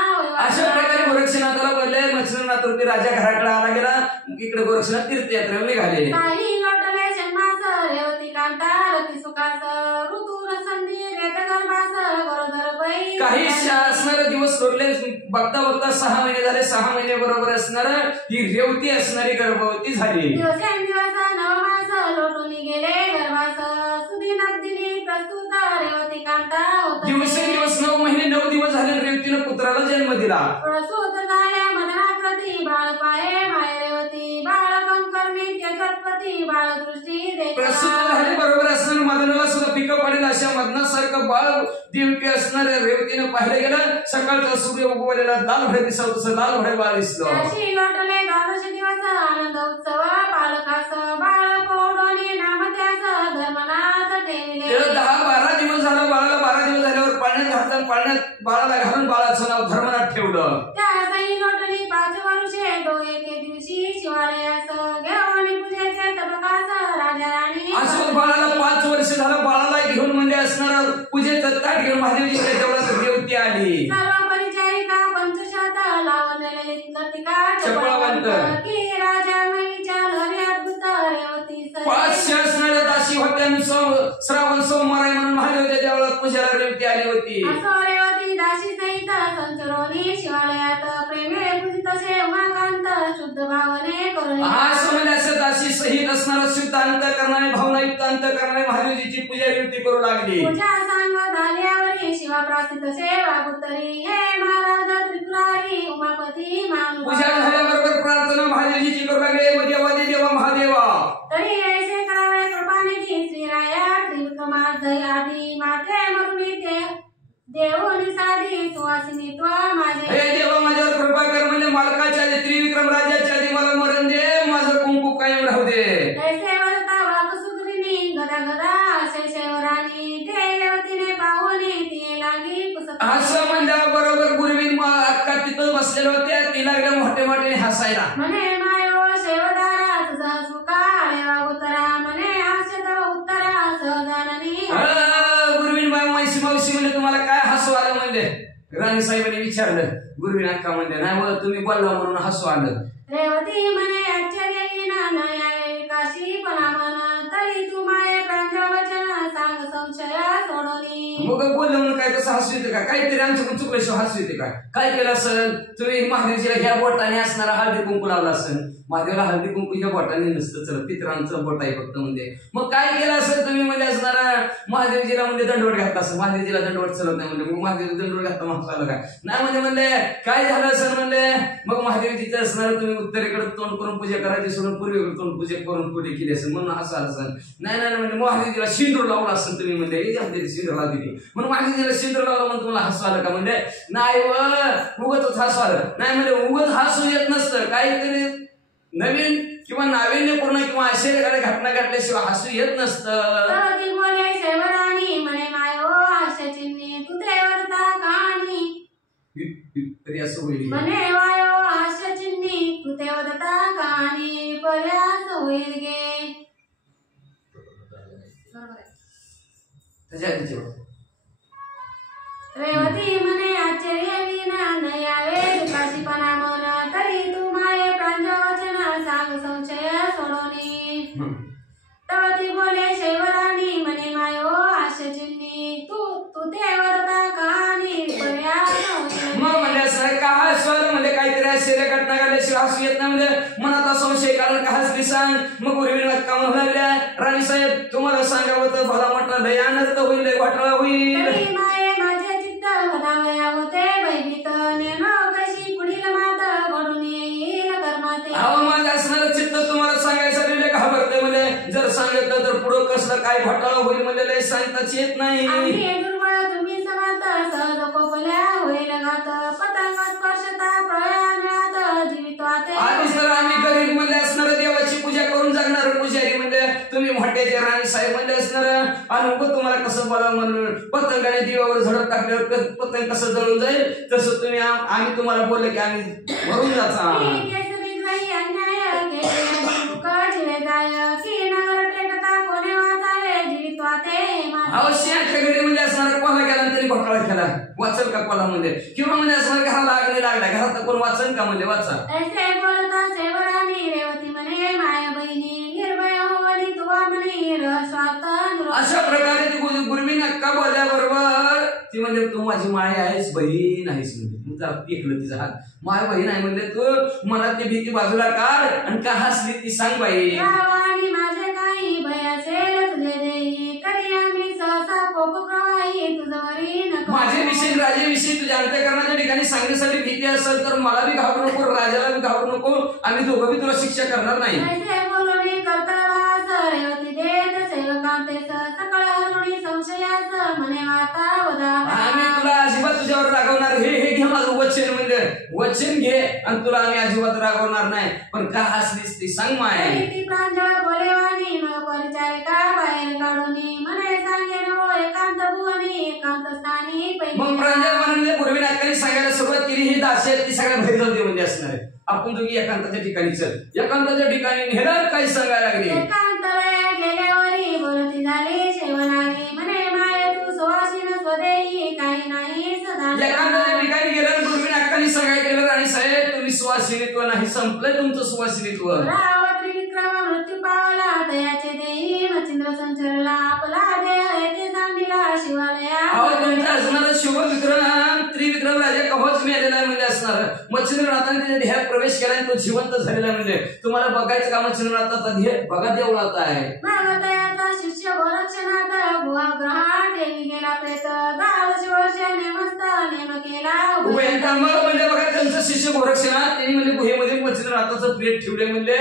अशा प्रकारे गोरक्षनाथाला बोलले. मच्छिंद्रनाथ रूपी राजा घराकडे आला गेला. इकडे गोरक्षनाथ तीर्थयात्रेला निघाले. काही लोटले जन्मास रेवती कांता रती सुखास ऋतू रसंधी रेत गर्भास गरोदर बाई. काही असणारे दिवस लोटले. बघता बघता 6 महिने झाले. 6 महिने बरोबर असणार ही रेवती असणारी गर्भवती झाली. दिवसेंदिवस 9 मास लोटून गेले गर्भास सुदिन अब्दिनी प्रस्तुत रेवती कांता. दिवसेंदिवस 9 महिने 9 दिवस झाले. रेवतीनं पुत्राला जन्म दिला. प्रसूत झाल्या मदनाकृती बाळ पाये माय रेवती बाळ कंकर्मी त्यजत्पती बाळ दृष्टी दे. प्रसूत झाले बरोबर असणार. मदनाला सुद्धा पिकं पडेल अशा मदनासारखं बाळ दिवकी असणाऱ्या रेवतीनं पाहिलं गेलं. सकाळचा सूर्य उगवलेला लाल घोडे दिसत, तसं लाल घोडे बाळ दिसलं. अशी लोटले 12 दिवस आनंद उत्सव पालकास बाळ पौडोनी नामत्यास धर्मनाथ ठेवले. 10-12 दिवस झालं. बाळाला 12 दिवस झाल्यावर पाण्यात घातलं. पाण्यात बाळाला घालून बाळाचं नाव धर्मनाथ ठेवलं. त्यासही लोटली 5 वर्षे तो एके दिवशी शिवालयास घेऊन पूजेचे तबकास राजा राणी. असं बाळाला 5 वर्ष झालं. बाळाला घेऊन म्हणजे असणार पूजेचं ताट घेऊन महादेवजीच्या देवळात रेवती आली. सर्व परिचारिका पंचशत लावलेले लतिका चपळवंत की राजा मईच्या लहरी अद्भुत रेवती 500 असणाऱ्या दासी होत्या. श्रावण सोमवार आहे म्हणून महादेवच्या देवळात पूजेला रेवती आली होती. असो रेवती दासी सहित संचरोनी शिवालयात प्रेमे पूजित से उमाकांत शुद्ध भावने करून. असं म्हणजे असं दासी सहित असणारा शुद्ध अंतःकरणाने भावनायुक्त अंतःकरणाने महादेवजीची पूजा रेवती करू लागली. पूजा सांग झाल्यावरी शिवा प्राप्ती तसे वागुतरी हे महाराज त्रिपुरारी उमापती मान. पूजा झाल्याबरोबर प्रार्थना महादेवजीची करू लागले. देवा देवा महादेवा. तरी ऐसे करावे कृपानिधी श्रीराया त्रिविक्रमार्जय आदी माते मरुनी ते देवोनी साधी सुवासिनी त्वा माझे. हे देवा माझ्यावर कृपा कर म्हणजे मालकाच्या आधी त्रिविक्रम राजाच्या आधी मला मरण दे. माझं कुंकू कायम राहू दे. ऐसे वरता वाक सुग्रीनी गदा गदा असे शेवरानी देवतीने पाहुनी ती लागी पुसत. असं म्हणजे बरोबर गुरुवीन अक्का तिथं बसलेल्या होत्या. तिला एकदम मोठे मोठे हसायला म्हणे मायो शेवदारा तुझा सुका रे वागुतरा म्हणे हसत उत्तरा सहजाननी. गुरुवीन मावशी मावशी म्हणजे तुम्हाला काय हसू आलं म्हणजे राणी साहेबांनी विचारलं. गुरुवीन अक्का म्हणजे नाही तुम्ही बोलला म्हणून हसू आलं. रेवती म्हणे आश्चर्यहीन न यावे काशी पणा म्हण तरी तू माये प्रांजळ वचन सांग संशय सोडोनी. मग बोललं म्हणून काय तसं हसू येते का? काहीतरी आमच्याकडून चुकल्याशिवाय हसू येते का? काय केलं असेल तुम्ही? महादेवजीला ह्या बोटाने असणारा हळदी कुंकू लावला असेल. महादेवला हळदी कुंकू ह्या बोटाने नसतं चलत, पितरांचं बोट आहे फक्त. म्हणजे मग काय केलं असेल तुम्ही म्हणजे असणारा महादेवजीला म्हणजे दंडवट घातला असेल. महादेवजीला दंडवट चलत नाही म्हणजे मग महादेव दंडवट घातला माणसाला काय नाही म्हणले काय झालं असेल म्हणले. मग महादेवजीचं असणार तुम्ही उत्तरेकडे तोंड करून पूजा करायची सोडून पूर्वेकडे तोंड पूजा करून पुढे केली असेल म्हणून असं असेल. नाही नाही म्हणजे महादेवजीला शिंदूर लावला असेल तुम्ही म्हणजे शिंदूर लावली म्हणून महादेवजीला शिंदूर लावला म्हणून तुम्हाला हसू आलं का? म्हणजे नाही उगतच हसू आलं नाही म्हणजे उगत हसू येत नसतं. काहीतरी नवीन किंवा नाविन्यपूर्ण किंवा आश्चर्यकारक घटना घडल्याशिवाय हसू येत नसतं. ती बोले शैवराणी म्हणे मायो हास्यचिन्हे तू देवता कहाणी तरी असं होईल. म्हणे मायो हास्यचिन्हे तू देवता कहाणी पर्यास होईल गे. त्याच्या रेवती म्हणे आश्चर्य विना न यावे काशीपणा मन तरी तू माये प्रांजवचन सांग संशय सोडोनी. तवती बोले शैवराणी म्हणे मायो हास्यचिन्ही तू देवता कहाणी पर्यास मग म्हणजे असं का हसवलं म्हणजे काहीतरी आश्चर्य घटना घडल्याशिवाय हसू येत नाही म्हणजे मनाचा संशय कारण का हसली सांग. मग उर्मिला का म्हणू लागल्या राणी साहेब तुम्हाला सांगावं तर भला मोठा लय अनर्थ होईल लय घोटाळा होईल. माये माझे चित्त भदावया होते भयभीत नेनो कशी पुढील मात घडून येईल कर्माते. अहो माझं असणारं चित्त तुम्हाला सांगायसाठी लय घाबरते म्हणजे जर सांगितलं तर पुढं कसलं काय घोटाळा होईल म्हणजे लय सांगताच येत नाही. दुर्बळ तुम्ही समात सहज कोपल्या होईल घात पतंग स्पर्शता प्रयाणात जीवित्वाते. आधीच तर आम्ही गरीब म्हणजे असणार देवाची पूजा करून जगणार पुजारी म्हणजे तुम्ही मोठ्याचे राणी साहेब म्हणजे असणार अनुभव तुम्हाला कसं बोला म्हणून पतंगाने दिवावर झडप टाकल्यावर पतंग कसं जळून जाईल तसं तुम्ही आम्ही तुम्हाला बोलले की आम्ही भरून जाचा. अवश्याच्या घरी म्हणजे असणार कोणा गेला तरी घोटाळा केला वाचल का कोणा म्हणजे किंवा म्हणजे असणार घराला आग लागला घरात कोण वाचन का म्हणजे वाचा. ऐसे बोलता सेवराणी रेवती म्हणे माया बहिणी निर्भय होवली तुवा म्हणे स्वार्थ. अशा प्रकारे ती गुरमी नक्का बोलल्याबरोबर ती म्हणजे तू माझी माय आहेस बहीण आहेस म्हणजे जरा पिकलं तिचा हात माय बहीण आहे म्हणजे तू मला ती भीती बाजूला काढ आणि का हसली ती सांग बाई. रावानी माझे काही भय असेल तुझे देई तरी आम्ही सहसा कोप प्रवाही तुझवरी नको. माझे विषय राजेविषयी तुझ्या अंत्यकरणाच्या ठिकाणी सांगण्यासाठी भीती असेल तर मला बी घाबरू नको राजाला बी घाबरू नको आम्ही दोघं बी तुला शिक्षा करणार नाही. ऐसे बोलणे करता रेवती देत सेवकांतेस सकळ हरुणी संशयास म्हणे वाता वदा. आम्ही तुला अजिबात तुझ्यावर रागवणार हे घे माझं वचन म्हणजे वचन घे आणि तुला आम्ही अजिबात रागवणार नाही पण का हसलीस ती सांग माय. ती प्रांजळ बोलेवानी न परिचारिका बाहेर काढूनी म्हणे सांगे नो एकांत भुवनी एकांत स्थानी पैकी. मग प्रांजळ म्हणजे पूर्वी नाटकाने सांगायला सुरुवात केली ही दासी आहेत ती सगळ्या बाहेर जाऊ दे म्हणजे असणार आहे. आपण दोघी एकांताच्या ठिकाणी चल एकांताच्या ठिकाणी नेहरात काही सांगायला लागली. एकांतलया गेल्यावरी बोलती झाली शेवनारी म्हणे माय तू सुवासीन स्वदेही काही नाही सदा. एकांताच्या ठिकाणी गेल्यावर पूर्वी नाटकाने सांगायला गेलं राणी साहेब तुम्ही सुवासिनीत्व नाही संपलंय तुमचं सुवासिनीत्व. राव त्रिविक्रम मृत्यू पावला दयाचे देही मच्छिंद्र संचरला आपला देह येथे सांडिला शिवालया. अहो तुमचा असणार शुभ विक्रम त्रिविक्रम राजा कवच मिळालेला म्हणजे असणार मच्छिंद्रनाथाने त्याच्या देहात प्रवेश केला आणि तो जिवंत झालेला म्हणजे तुम्हाला बघायचं का मच्छिंद्रनाथाचा देह बघा देवळात आहे. नागदयाचा शिष्य गोरक्षनाथ गुहाग्रहात देवी गेला प्रेत 10 वर्ष नेमस्त नेम केला. मग म्हणजे बघा त्यांचं शिष्य गोरक्षनाथ त्यांनी म्हणजे गुहेमध्ये मच्छिंद्रनाथाचं प्रेत ठेवले म्हणजे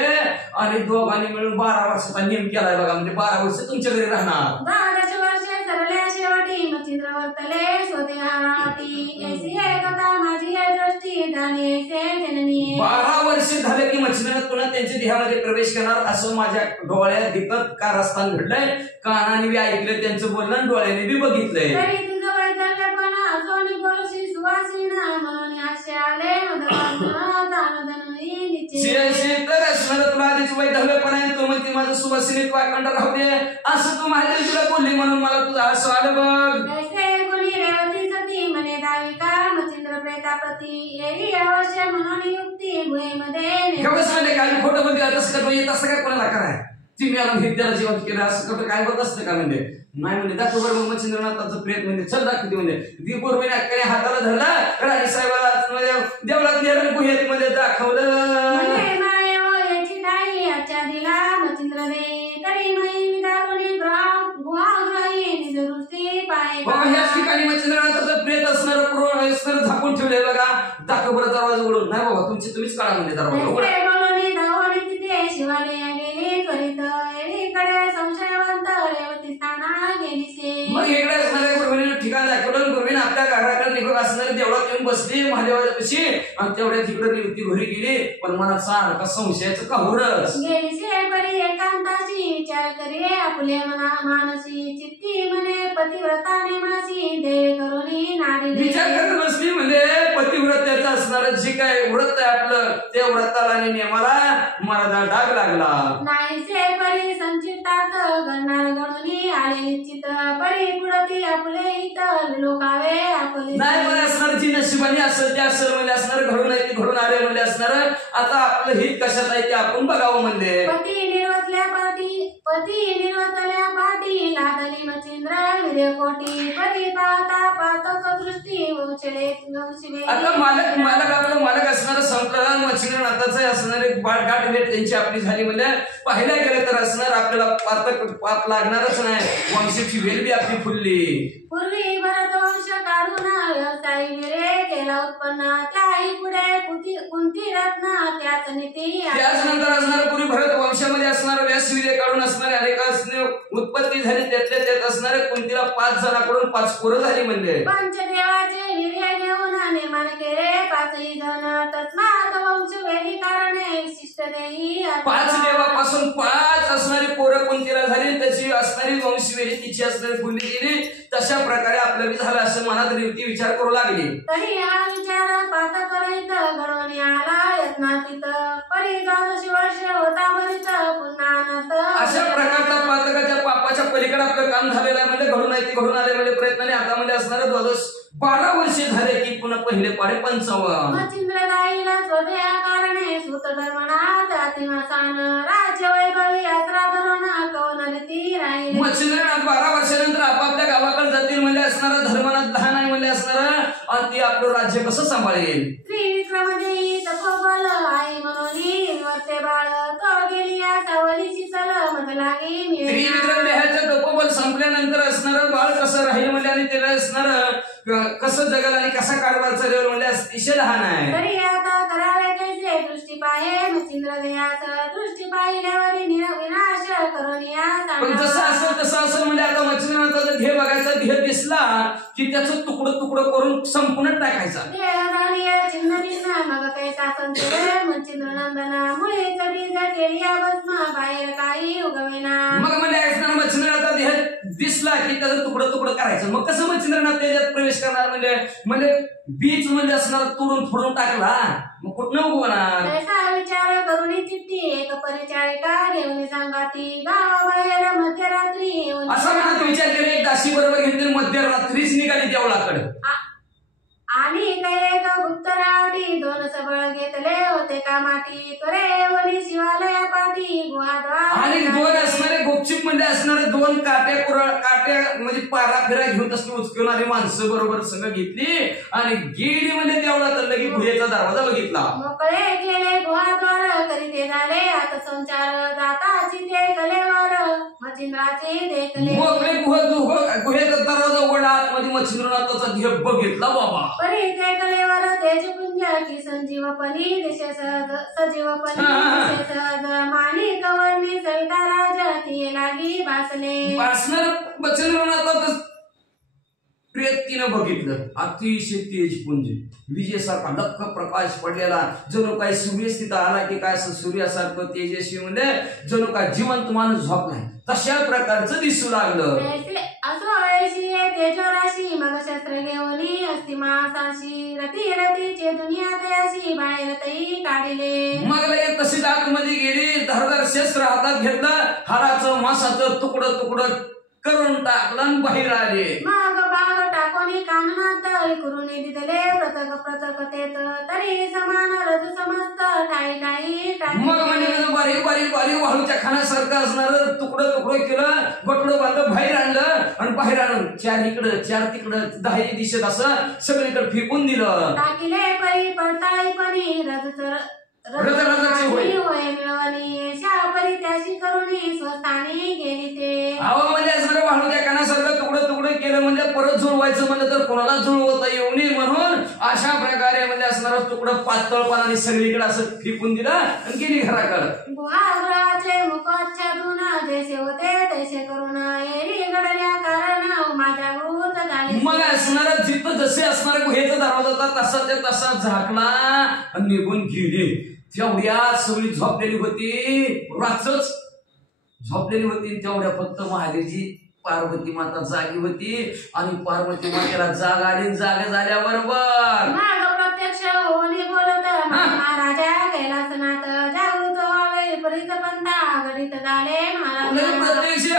आणि दोघांनी मिळून 12 वर्षाचा नियम केलाय बघा म्हणजे 12 वर्ष तुमच्या घरी राहणार. 12 वर्षे सरल्या शेवटी मच्छिंद्र वर्तले स्वते हाराटी ऐसी एकता माझी दृष्टी जाणे ऐसे जननी. 12 वर्ष झाले की मच्छिंद्रनाथ पुन्हा त्यांच्या देहामध्ये प्रवेश करणार असं माझ्या डोळ्यात दिकत कारस्थान घडलंय कानाने बी ऐकलं त्यांचं बोलणं आणि डोळ्याने बी बघितलंय. तरी तुझं वैद्यपणा असोनी बोलशी सुवासिना म्हणून हास्य आले तर असणार तुला आधीच वैधव्यपणा आहे तो म्हणते माझं सुवासिनीत्व अखंड राहू दे असं तू माझ्या तुला बोलली म्हणून मला तुझं हसू आलं बघ. ऐसे कोणी रेवती सती म्हणे दाविका मच्छिंद्र प्रेताप्रती एरी अवश्य म्हणून युक्ती भुईमध्ये एवढंच म्हणजे काय खोटं बोलते तसं येत असं काय कोणाला कराय ती मी आला त्याला जिवंत केलं असं कसं काय होत असतं का म्हणजे नाही म्हणजे दाखव बरं मग मच्छिंद्रनाथाचं प्रेत म्हणजे चल दाखवते म्हणजे ती पूर्वी नाटकाने हाताला धरला राणी साहेबाला देवळात नेलं गुहेत मध्ये दाखवलं. याची काही आजच्या दिला मच्छिंद्र रे तरी नाही दारुणी गुहाग्रही निज दृष्टी पाय. ह्याच ठिकाणी मच्छिंद्रनाथाचं प्रेत असणार पुरवण असणार झाकून ठेवलंय बघा दाखव बरं दरवाजा उघडून नाही बाबा तुम्हीच काढा म्हणजे दरवाजा शिवालया गेली त्वरित एकीकडे संशयवंत रेवती स्थाना गेली से. मग इकडे असणाऱ्या गुरुविने ठिकाण दाखवलं गुरुविने आपल्या घराकडे निघून असणारे देवळात येऊन बसले बसली महादेवापाशी आणि तेवढ्या तिकडे निवृत्ती घरी गेली. पण मला सारखा संशयाचं काहुरच गेली से परी एकांताची विचार करे आपुले मना मानसी चित्ती म्हणे पतिव्रताने मासी देव करुणी नाडिले. विचार करत बसली म्हणजे पतिव्रत्याचं असणार जे काय व्रत आहे आपलं त्या व्रताला आणि नियमाला मला डाग लागला. नाही से परी संचितार्थ गणणार गणुनी आले निश्चित परी पुढती आपुले हित लोकावे आपले. नाही म्हणजे असणार जी नशिबाने असेल ते असेल म्हणजे असणार घडून आहे ते घडून आले म्हणजे असणार आता आपलं हित कशात आहे ते आपण बघावं म्हणजे. पती निर्वतल्या पाठी लागली मचिंद्र विरेकोटी परी पाहता पाहतो दृष्टी वंशले वंशवे. आता मालक असणार संप्रदान मच्छिंद्रनाथाचं असणार एक गाठ भेट त्यांची आपली झाली म्हणजे पाहायला गेलं तर असणार आपल्याला पाप लागणारच नाही. वंशाची वेल बी आपली फुलली. पूर्वी भरत वंश काढून व्यवसायी विरे केला उत्पन्न त्याही पुढे कुंती रत्न त्याच नीती. त्याचनंतर असणार पूर्वी भरत वंशामध्ये असणार व्यासवीर्य काढून असणारे अनेकांनी उत्पत्ती झाली. त्यातल्या त्यात असणारे कुंतीला 5 जणांकडून 5 पोरं झाली म्हणजे. पंचदेवाचे वीर्य घेऊन निर्माण केले 5ही जण तस्मात वंश वेली कारणे विशिष्ट देही. 5 देवापासून 5 असणारी पोरं कुंतीला झाली. त्याची असणारी वंशवेली तिची असणारी फुलली गेली. तशा प्रकारे आपलं बी झालं असं मनात विचार करू लागली. तरी हा विचार पात करायत घडवून आला यत्नातीत परी 12 वर्ष होता वरित पुन्हा नत. अशा प्रकारचा पातकाच्या पापाच्या पलीकडे आपलं काम झालेलं आहे म्हणजे घडून आहे ते घडून आले म्हणजे प्रयत्नाने हातामध्ये असणारे 12 वर्षे झाले की पुन्हा पहिले पाडे 55. मचिंद्र गाईला स्वदया कारणे सुत धर्मनाथ अतिमासान राज्य वैभवी यात्रा धरून कौन रीती राहिले. मच्छिंद्रनाथ 12 वर्षानंतर आपापल्या गावाकडे जातील म्हणजे असणारा धर्मनाथ लहान आहे म्हणजे असणारा आणि ती आपलं राज्य कसं सांभाळेल. त्रिविक्रमदेवी तपोबल आई म्हणून वर्ते बाळ तो गेली या सावलीची चल मध लागी. त्रिविक्रम देहाचं तपोबल संपल्यानंतर असणारं बाळ कसं राहील म्हणजे आणि त्याला असणार कसं जगल आणि कसा कारभार चालेल म्हणजे अतिशय लहान आहे. तरी आता करावे कैसे दृष्टी पाहे मच्छिंद्र देहाच दृष्टी पाहिल्यावर विनाश करून या. पण जसं असेल म्हणजे आता मच्छिंद्रनाथाचा ध्येय बघायचा. ध्येय दिसला की त्याचं तुकडं करून संपूर्ण टाकायचा. चिन्ह भिन्न मग कैसा संतोष मच्छिंद्र नंदना मुळे चढी केली भस्म बाहेर काही उगवेना. मग म्हणजे असताना मच्छिंद्रनाथा ध्येय दिसला की त्याचं तुकडं करायचं. मग कसं मच्छिंद्रनाथ त्याच्यात प्रवेश करणार म्हणजे बीज म्हणजे असणार तोडून टाकला मग कुठं उगवणार. कैसा विचार करून चिठ्ठी एक परिचारिका घेऊन सांगाती गावाबाहेर मध्यरात्री. असा मनात विचार केला एक दासी बरोबर घेतली मध्यरात्रीच निघाली देवळाकडे. आणि एक गुप्त रावटी 2 सबळ घेतले होते का माटी तोरे वनी शिवालया पाठी गुहाद्वार. आणि 2 असणारे गुपचूप म्हणजे असणारे 2 काट्या म्हणजे पारा फिरा घेऊन असले उचकवणारी माणसं बरोबर संघ घेतली आणि गेली म्हणजे देवळात लगी गुहेचा दरवाजा बघितला. मोकळे गेले गुहाद्वार करीते झाले आता संचार जाताची ते कलेवर मच्छिंद्राचे देखले. मोकळे गुहेचा दरवाजा उघडला आतमध्ये मच्छिंद्रनाथाचा ध्येय बघितला बाबा. परी ते कलेवर तेजपुंज की संजीवपणी दिशे सजीवपणी दिशे सहज माणिक वर्णी सविता राज ती लागी भासले. भासणार मच्छिंद्रनाथाचं प्रियतीनं बघितलं. अतिशय तेजपुंज विजेसारखा लख प्रकाश पडलेला जणू काय सूर्यस्थित आला की काय असं सूर्यासारखं तेजस्वी म्हणजे जणू काय जिवंत माणूस झोपलाय तशा प्रकारचं दिसू लागलं. असो ऐशी तेजोराशी मग शस्त्र घेऊन अस्तिमासाशी रतीचे दुनिया तयाशी बाहेर तई काढले. मग लगेच तशीच आतमध्ये गेली. धारदार शस्त्र हातात घेतलं. हाराचं मासाचं तुकडं करून टाकलं आणि बाहेर आले. मग बाग टाकोनी काननात करून दिदले प्रतकतेत तरी समान रज समस्त ठाई मग म्हणजे बारीक वाळूच्या खाण्यासारखं असणार तुकडं केलं. बटडं बांधलं बाहेर आणलं आणि बाहेर आणून 4 इकडं 4 तिकडं 10 दिशेत असं सगळीकडे फेकून दिलं. टाकिले परी पडताळी पणी रजाची होय मिळवणी शापरी त्याशी करुणी स्वस्थानी गेली ते. अहो म्हणजे असणार वाळूच्या कानासारखं तुकडं केलं म्हणजे परत जुळवायचं म्हणलं तर कोणाला जुळवता येऊ नये म्हणून अशा प्रकारे म्हणजे असणार तुकडं पातळपणाने सगळीकडे असं फेकून दिलं आणि गेली घराकडे. गुहागृहाचे मुखच्छादून जैसे होते तैसे करून येरी घडल्या कारण माझ्या भूत झाले. मग असणार जिथं जसे असणारा गुहेचा दरवाजा होता तसा ते तसा झाकला आणि निघून गेली. तेवढ्या सगळी झोपलेली होती, रात्रच झोपलेली होती. तेवढ्या फक्त महादेवजी पार्वती माता जागी होती आणि पार्वती मातेला जाग आली. जाग झाल्याबरोबर प्रत्यक्ष होली बोलत महाराजा कैलासनाथ जागृत व्हावे विपरीत पंथा घडित झाले महाराज. प्रत्यक्ष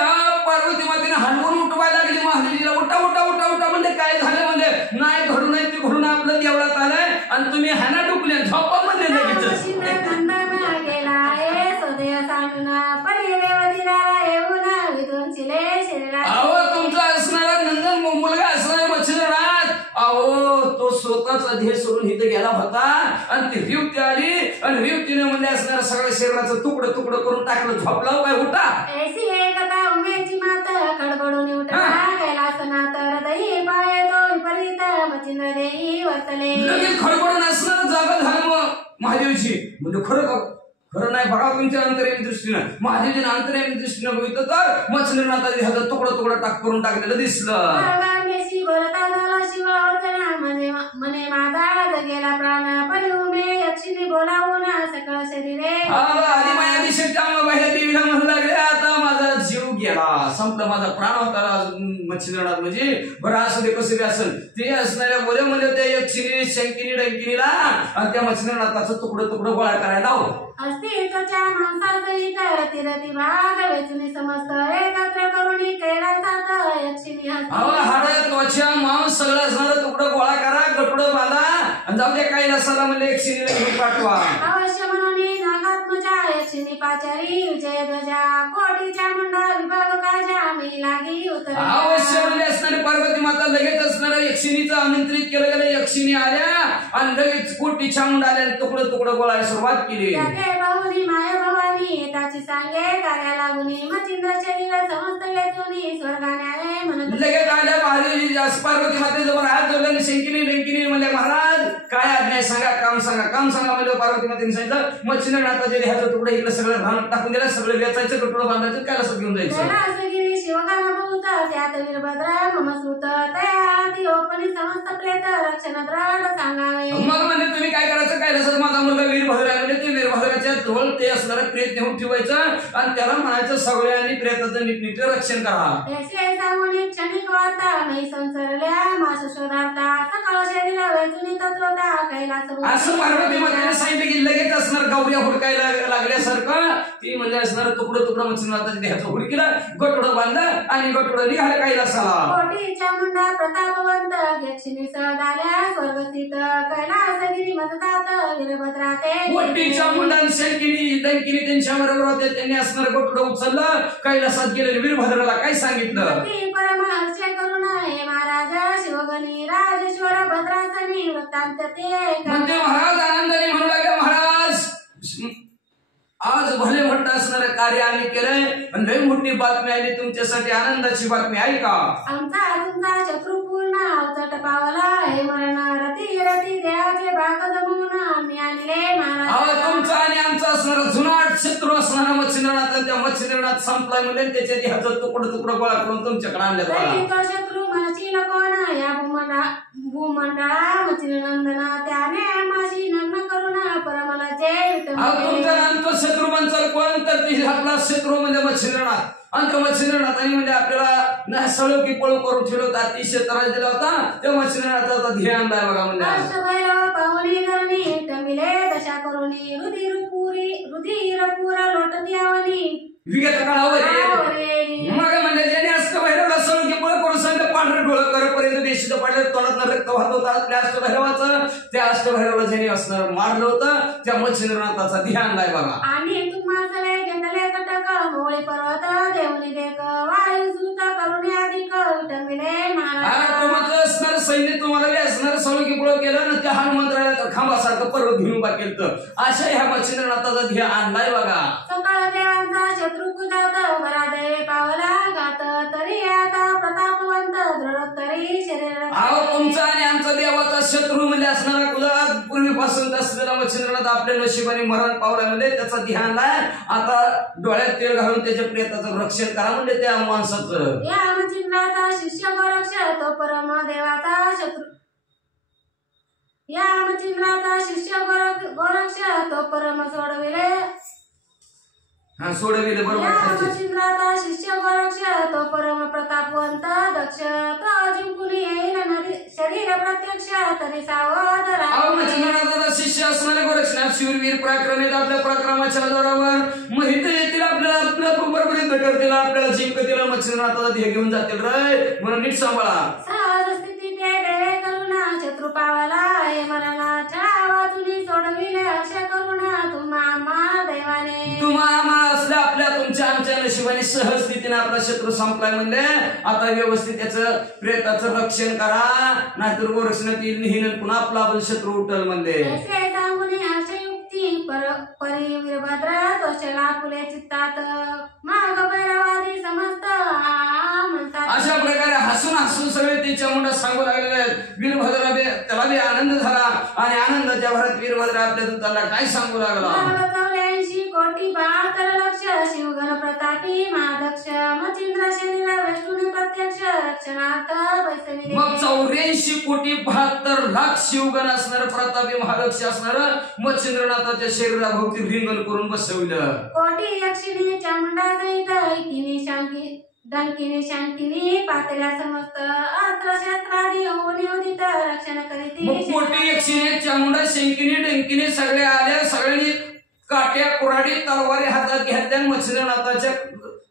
पार्वती मातेने हलवून उठवायला लागली महादेवजीला. उठा उठा उठा उठा म्हणजे काय झालं म्हणजे नाही घडू नाही ते घडून आपलं देवळात आलंय आणि तुम्ही हाना डुकले झोपा म्हणजे लगेच गेला सदैव सांगून परिदेवतीला येऊन विध्वंसिले शरीरा. अहो तुमचा असणारा नंदन मुलगा असणारा मच्छिंद्रनाथ अहो तो स्वतःचा ध्येय सोडून इथे गेला होता आणि ती रिवती आली आणि रिवतीने म्हणजे असणारा सगळ्या शरीराचं तुकडं तुकडं करून टाकलं. झोपला काय उठा ऐसी एकता उमेची मात खडबडून उठला कैलासनाथ हृदयी पाय तो विपरीत मच्छिंद्र देई वसले. लगेच खडबडून असणारं जागा झालं मग महादेवजी म्हणजे खरं नाही बघा तुमच्या अंतर्यामी दृष्टीनं. महादेवजीने अंतर्यामी दृष्टीनं बघितलं तर मच्छिंद्रनाथाने ह्याचं तुकडं तुकडं करून टाकलेलं दिसलं. बोलता झाला शिववचना मने माझा गेला प्राण परिउमे यक्षिणी बोलावून सकळ शरीरे. बाहेर देवीला म्हणू लागले आता माझा जीव गेला संपला माझा प्राण होता मच्छिंद्रनाथ म्हणजे बरं असू दे कसं बी असेल ते असणाऱ्या बोले म्हणजे त्या यक्षिणी शंकिनी डंकिनीला आणि त्या मच्छिंद्रनाथाचं तुकडं तुकडं गोळा करायला लाव. अस्तित्वच्या माणसासहित रतिरती भाग वेचून समस्त एकत्र करून कैलासात यक्षिणी हाडत त्वचा मांस सगळं असणारं तुकडं गोळा करा गटुडं बांधा आणि जाऊ द्या कैलासाला म्हणजे यक्षिणीला घेऊन पाठवा. अवश्य म्हणून नागात्मजा यक्षिणी पाचारी विजय ध्वजा कोटीच्या मुंडा विभाग काजा मी लागी उतर. अवश्य म्हणजे असणारे पार्वती माता लगेच असणाऱ्या यक्षिणीचं आमंत्रित केलं गेलं. यक्षिणी आल्या आणि लगेच कोटीच्या मुंडा आल्या तुकडं तुकडं गोळायला सुरुवात केली. बहुनी माय भवानी त्याची सांगे कार्या लागुनी मच्छिंद्र शरीर समस्त वेचुनी स्वर्गाने म्हणत लगेच आल्या महादेवजी पार्वती मातेजवळ हात जोडले. शंकिनी डंकिनी म्हणजे महाराज काय आज्ञा सांगा काम सांगा म्हणजे पार्वती मातेने सांगितलं मच्छिंद्रनाथाच्या देहाचं तुकडं इकडे सगळं भान टाकून दिलं सगळं वेचायचं गटुडं बांधायचं कैलासात घेऊन जायचं. शिवगान बहुत त्यात वीरभद्र मम सुत तया ओपनी समस्त प्रेत रक्षण द्रढ सांगावे. मग म्हणजे तुम्ही काय करायचं कैलासात माझा मुलगा वीरभद्र आहे म्हणजे ते वीरभद्राच्या जवळ ते असणारं प्रेत नेऊन ठेवायचं आणि त्याला म्हणायचं सगळ्यांनी प्रेताचं नीटनीट रक्षण करा. क्षणिक वार्ता नाही संसरल्या मास शोधार्था सकाळ शरीर वेचुनी तत्वता कैलास. असं पार्वती मातेने सांगितलं की लगेच असणार गौऱ्या हुडकायला लागल्यासारखं ती म्हणजे असणार तुकडं तुकडं मच्छिंद्रनाथाच्या देहाचं हुडकीला गटुडं बांधलं आणि गटुडं निघालं कैलासाला. कोटीच्या मुंडा प्रतापवंत यक्षिणी सहदाल्या स्वर्गस्थित कैलासगिरी मतदात वीरभद्राते. कोटीच्या मुंडान शंकिनी डंकिनी त्यांच्या बरोबर होते. त्यांनी असणार गटुडं उचललं कैलासात गेलेले वीरभद्राला काय सांगितलं. परमहर्ष करुण हे महाराज शिवगणी राजेश्वर भद्रासनी वृत्तांत ते म्हणजे महाराज आनंदाने म्हणू लागले महाराज आज भले मोठं असणारं कार्य आम्ही केलंय आणि लई मोठी बातमी आली तुमच्यासाठी आनंदाची बातमी आहे का. आमचा तुमचा शत्रू पूर्ण अवचट पावला हे मरण रती रती देहाचे भाग जमवून आम्ही आणले महाराज. तुमचा आणि आमचा असणारा जुनाट शत्रू असणारा मच्छिंद्रनाथ त्या मच्छिंद्रनाथ संपलाय म्हणजे त्याच्या देहाचं तुकडं तुकडं गोळा करून तुमच्याकडे आणले. तो शत्रू म्हणशील कोण या भूमंडळा मच्छिंद्रनंदन त्याने आम्हाशी नग्न करून परमला जय. तुमचा आमचा शत्रू म्हणचाल कोण तर ते आपला शत्रू म्हणजे मच्छिंद्रनाथ. आणि त्या मच्छिंद्रनाथाने म्हणजे आपल्याला सळो की पळू करून ठेवलं होतं अतिशय त्रास दिला होता. त्या मच्छिंद्रनाथाचा ध्येय आणलाय बघा म्हणजे पाहुणी धरणी टमिले दशा करुणी रुधिर पुरा लोटती आवनी विगत काळावर मग म्हणजे ज्याने अष्टभैरवला सळो की पळू करून सांगितलं पांढरं डोळं करेपर्यंत देशीचं पाडलं तोंडात रक्त वाहत होता त्या अष्टभैरवाचं. त्या अष्टभैरवला ज्याने असणार मारलं होतं त्या मच्छिंद्रनाथाचा ध्येय आणलाय बघा. आणि तुम्हा सगळे घेतले कटक मोळी पर्वत देवनी देख वायू सूत करुणी अधिक टमिले महाराज. असणार सैन्य तुम्हाला असणार सळो की पळू केलं ना त्या हनुमंतराला खांबासारखं पर्वत घेऊन उभा केलं. अशा ह्या मच्छिंद्रनाथाचा ध्येय आणलाय बघा. सकाळ देवांचा शत्रू कुजात बरादे पावला घात तरी आता प्रतापवंत दृढोत्तरी शरीर. तुमचा आणि आमचा देवाचा शत्रू म्हणजे असणारा कुजात पूर्वीपासून असलेला मच्छिंद्रनाथ आपल्या नशिबाने मरण पावला म्हणजे त्याचा ध्यान नाही. आता डोळ्यात तेल घालून त्याच्या प्रेताचं रक्षण करा म्हणजे त्या माणसाचं. या मच्छिंद्राचा शिष्य गोरक्ष तो परम देवाचा शत्रू या मच्छिंद्राचा शिष्य गोरक्ष तो परम सोडविले हा सोडविले या बरोबर मच्छिंद्राचा शिष्य गोरक्ष तो परम प्रतापवंत दक्ष तो जिंकून येईल शरीर प्रत्यक्ष तरी सावध अहो मच्छिंद्रनाथाचा शिष्य असणारे गोरक्षनाथ शूरवीर पराक्रमी आपल्या पराक्रमाच्या जोरावर महित येतील आपल्याला बरोबर युद्ध करतील आपल्याला जिंकतील मच्छिंद्रनाथाचा ध्येय घेऊन जातील रे म्हणून नीट सांभाळा सहज स्थिती ते देवे करुणा शत्रू पावाला हे मरणाच्या वाचुनी सोडविले अशा करुणा तुम्हा देवाने तुम्हा असल्या आपल्या तुमच्या आमच्या नशिबाने सहज स्थितीने आपला शत्रू संपलाय म्हणले आता व्यवस्थित त्याचं प्रेताचं रक्षण करा नाहीतर गोरक्षणात येईल निहीन पुन्हा आपला आपण शत्रू उठल म्हणले परी वीरभद्र तोषला फुले चित्तात माग भैरवादी समस्त म्हणतात अशा प्रकारे हसून हसून सगळे तिच्या मुंडा सांगू लागलेले आहेत वीरभद्रा त्याला बी आनंद झाला आणि आनंदाच्या भरात वीरभद्रा आपल्या दूताला काय सांगू लागला 84 कोटी 72 लक्ष शिवगण प्रतापी महादक्ष मच्छिंद्र शरीर वेष्टुनी प्रत्यक्ष रक्षणार्थ वैष्णवी मग 84 कोटी 72 लाख शिवगण असणार प्रतापी महादक्ष असणार मच्छिंद्रनाथाच्या शरीराभोवती रिंगण करून बसवलं कोटी यक्षिणी चामुंडा सहित ऐकिनी शांकी डंकिनी शांकिनी पातळ्या समस्त अस्त्रशस्त्रादी होऊन उदित रक्षण करीती मग कोटी यक्षिणी चामुंडा शंकिनी डंकिनी सगळे आल्या सगळ्यांनी काट्या कुऱ्हाडी तलवारी हातात घेतल्या मच्छिंद्रनाथाच्या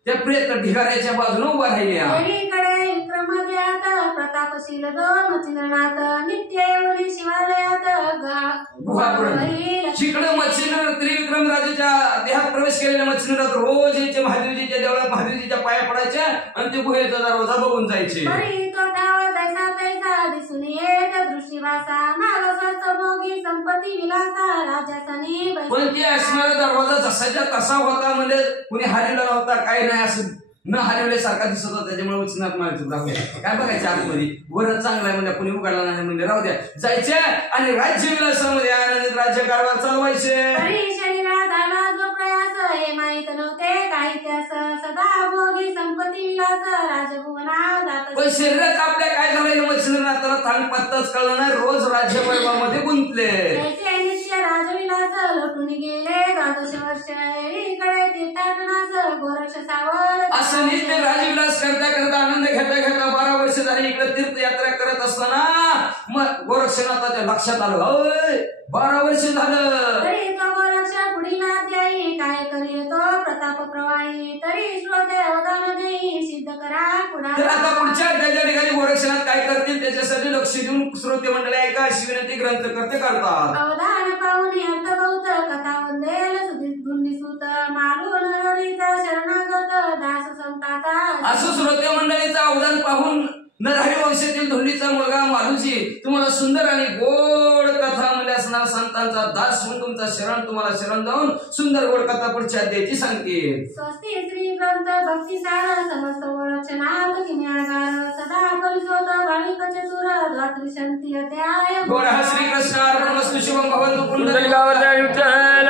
त्या प्रेत ढिगाऱ्याच्या बाजूने उभा राहिल्या एकीकडे विक्रमदेहात प्रतापशील जो मच्छिंद्रनाथ नित्य येऊन शिवालयात तिकडे मच्छिंद्र त्रिविक्रम राजाच्या देहात प्रवेश केलेल्या मच्छिंद्रनाथ रोज याचे महादेवजीच्या देवळात महादेवजीच्या पाया पडायच्या आणि ते गुहेचा दरवाजा बघून जायचे तरी तो ठाव जैसा तैसा दिसून येत दृष्टीवासा माग स्वस्त भोगी संपत्ती विलासा राजासनी पण ते असणारा दरवाजा जसाच्या तसा होता म्हणजे कुणी हरवला नव्हता काय नाही असं न हरवल्यासारखा दिसत होता त्याच्यामुळे उचनात मारायचं राहू द्या काय बघायचं आतमध्ये वरच चांगला आहे म्हणजे कुणी उघडला नाही म्हणजे राहू द्या जायचे आणि राज्य विलासामध्ये आनंदित राज्य कारभार चालवायचे तरी शरीरात आला जो प्रयास हे माहित नव्हते काही त्यास सदा भोगी संपत्ती विलास राजभुवना जात पण शरीरात आपल्या काय झालं मच्छिंद्रनाथाला थांग पत्ताच कळला नाही रोज राज्य वैभवामध्ये गुंतले त्याचे नित्य राजविलास लोटून गेले 12 वर्ष इकडे तीर्थाटनास गोरक्ष सावल असं नित्य राजविलास करता करता आनंद घेता घेता 12 वर्ष झाली इकडे तीर्थयात्रा करत असताना मग गोरक्षनाथाच्या लक्षात आलं 12 वर्ष झालं तरी तो गोरक्ष पुढील अध्यायी काय करील तो प्रताप प्रवाही तरी श्रोते अवधान देई सिद्ध करा पुढा तर आता पुढच्या अध्यायाच्या ठिकाणी गोरक्षनाथ काय करतील त्याच्यासाठी लक्ष देऊन श्रोते मंडळी ऐका अशी विनंती ग्रंथकर्ते करतात अवधान पाहुणी अर्थबौत कथा वंदेल सुत मालून नरीचा शरणागत दास संताचा असं श्रोते मंडळीचं अवधान पाहून नरहरी वंशातील धोंडीचा मुलगा मालूजी तुम्हाला सुंदर आणि गोड कथा मध्ये असणार संतांचा दास म्हणून तुमचा शरण तुम्हाला शरण जाऊन सुंदर गोड कथा पुढच्या अध्यायाची सांगते स्वस्ती श्री ग्रंथ भक्तिसार समस्त गोरक्षनाथ किम्यागार सदा परिसोत भाविक चतुर द्वात्री शांती अध्याय गोड हा श्री कृष्ण अर्पणमस्तु शुभम भवतु कुंडलिकावर विठ्ठल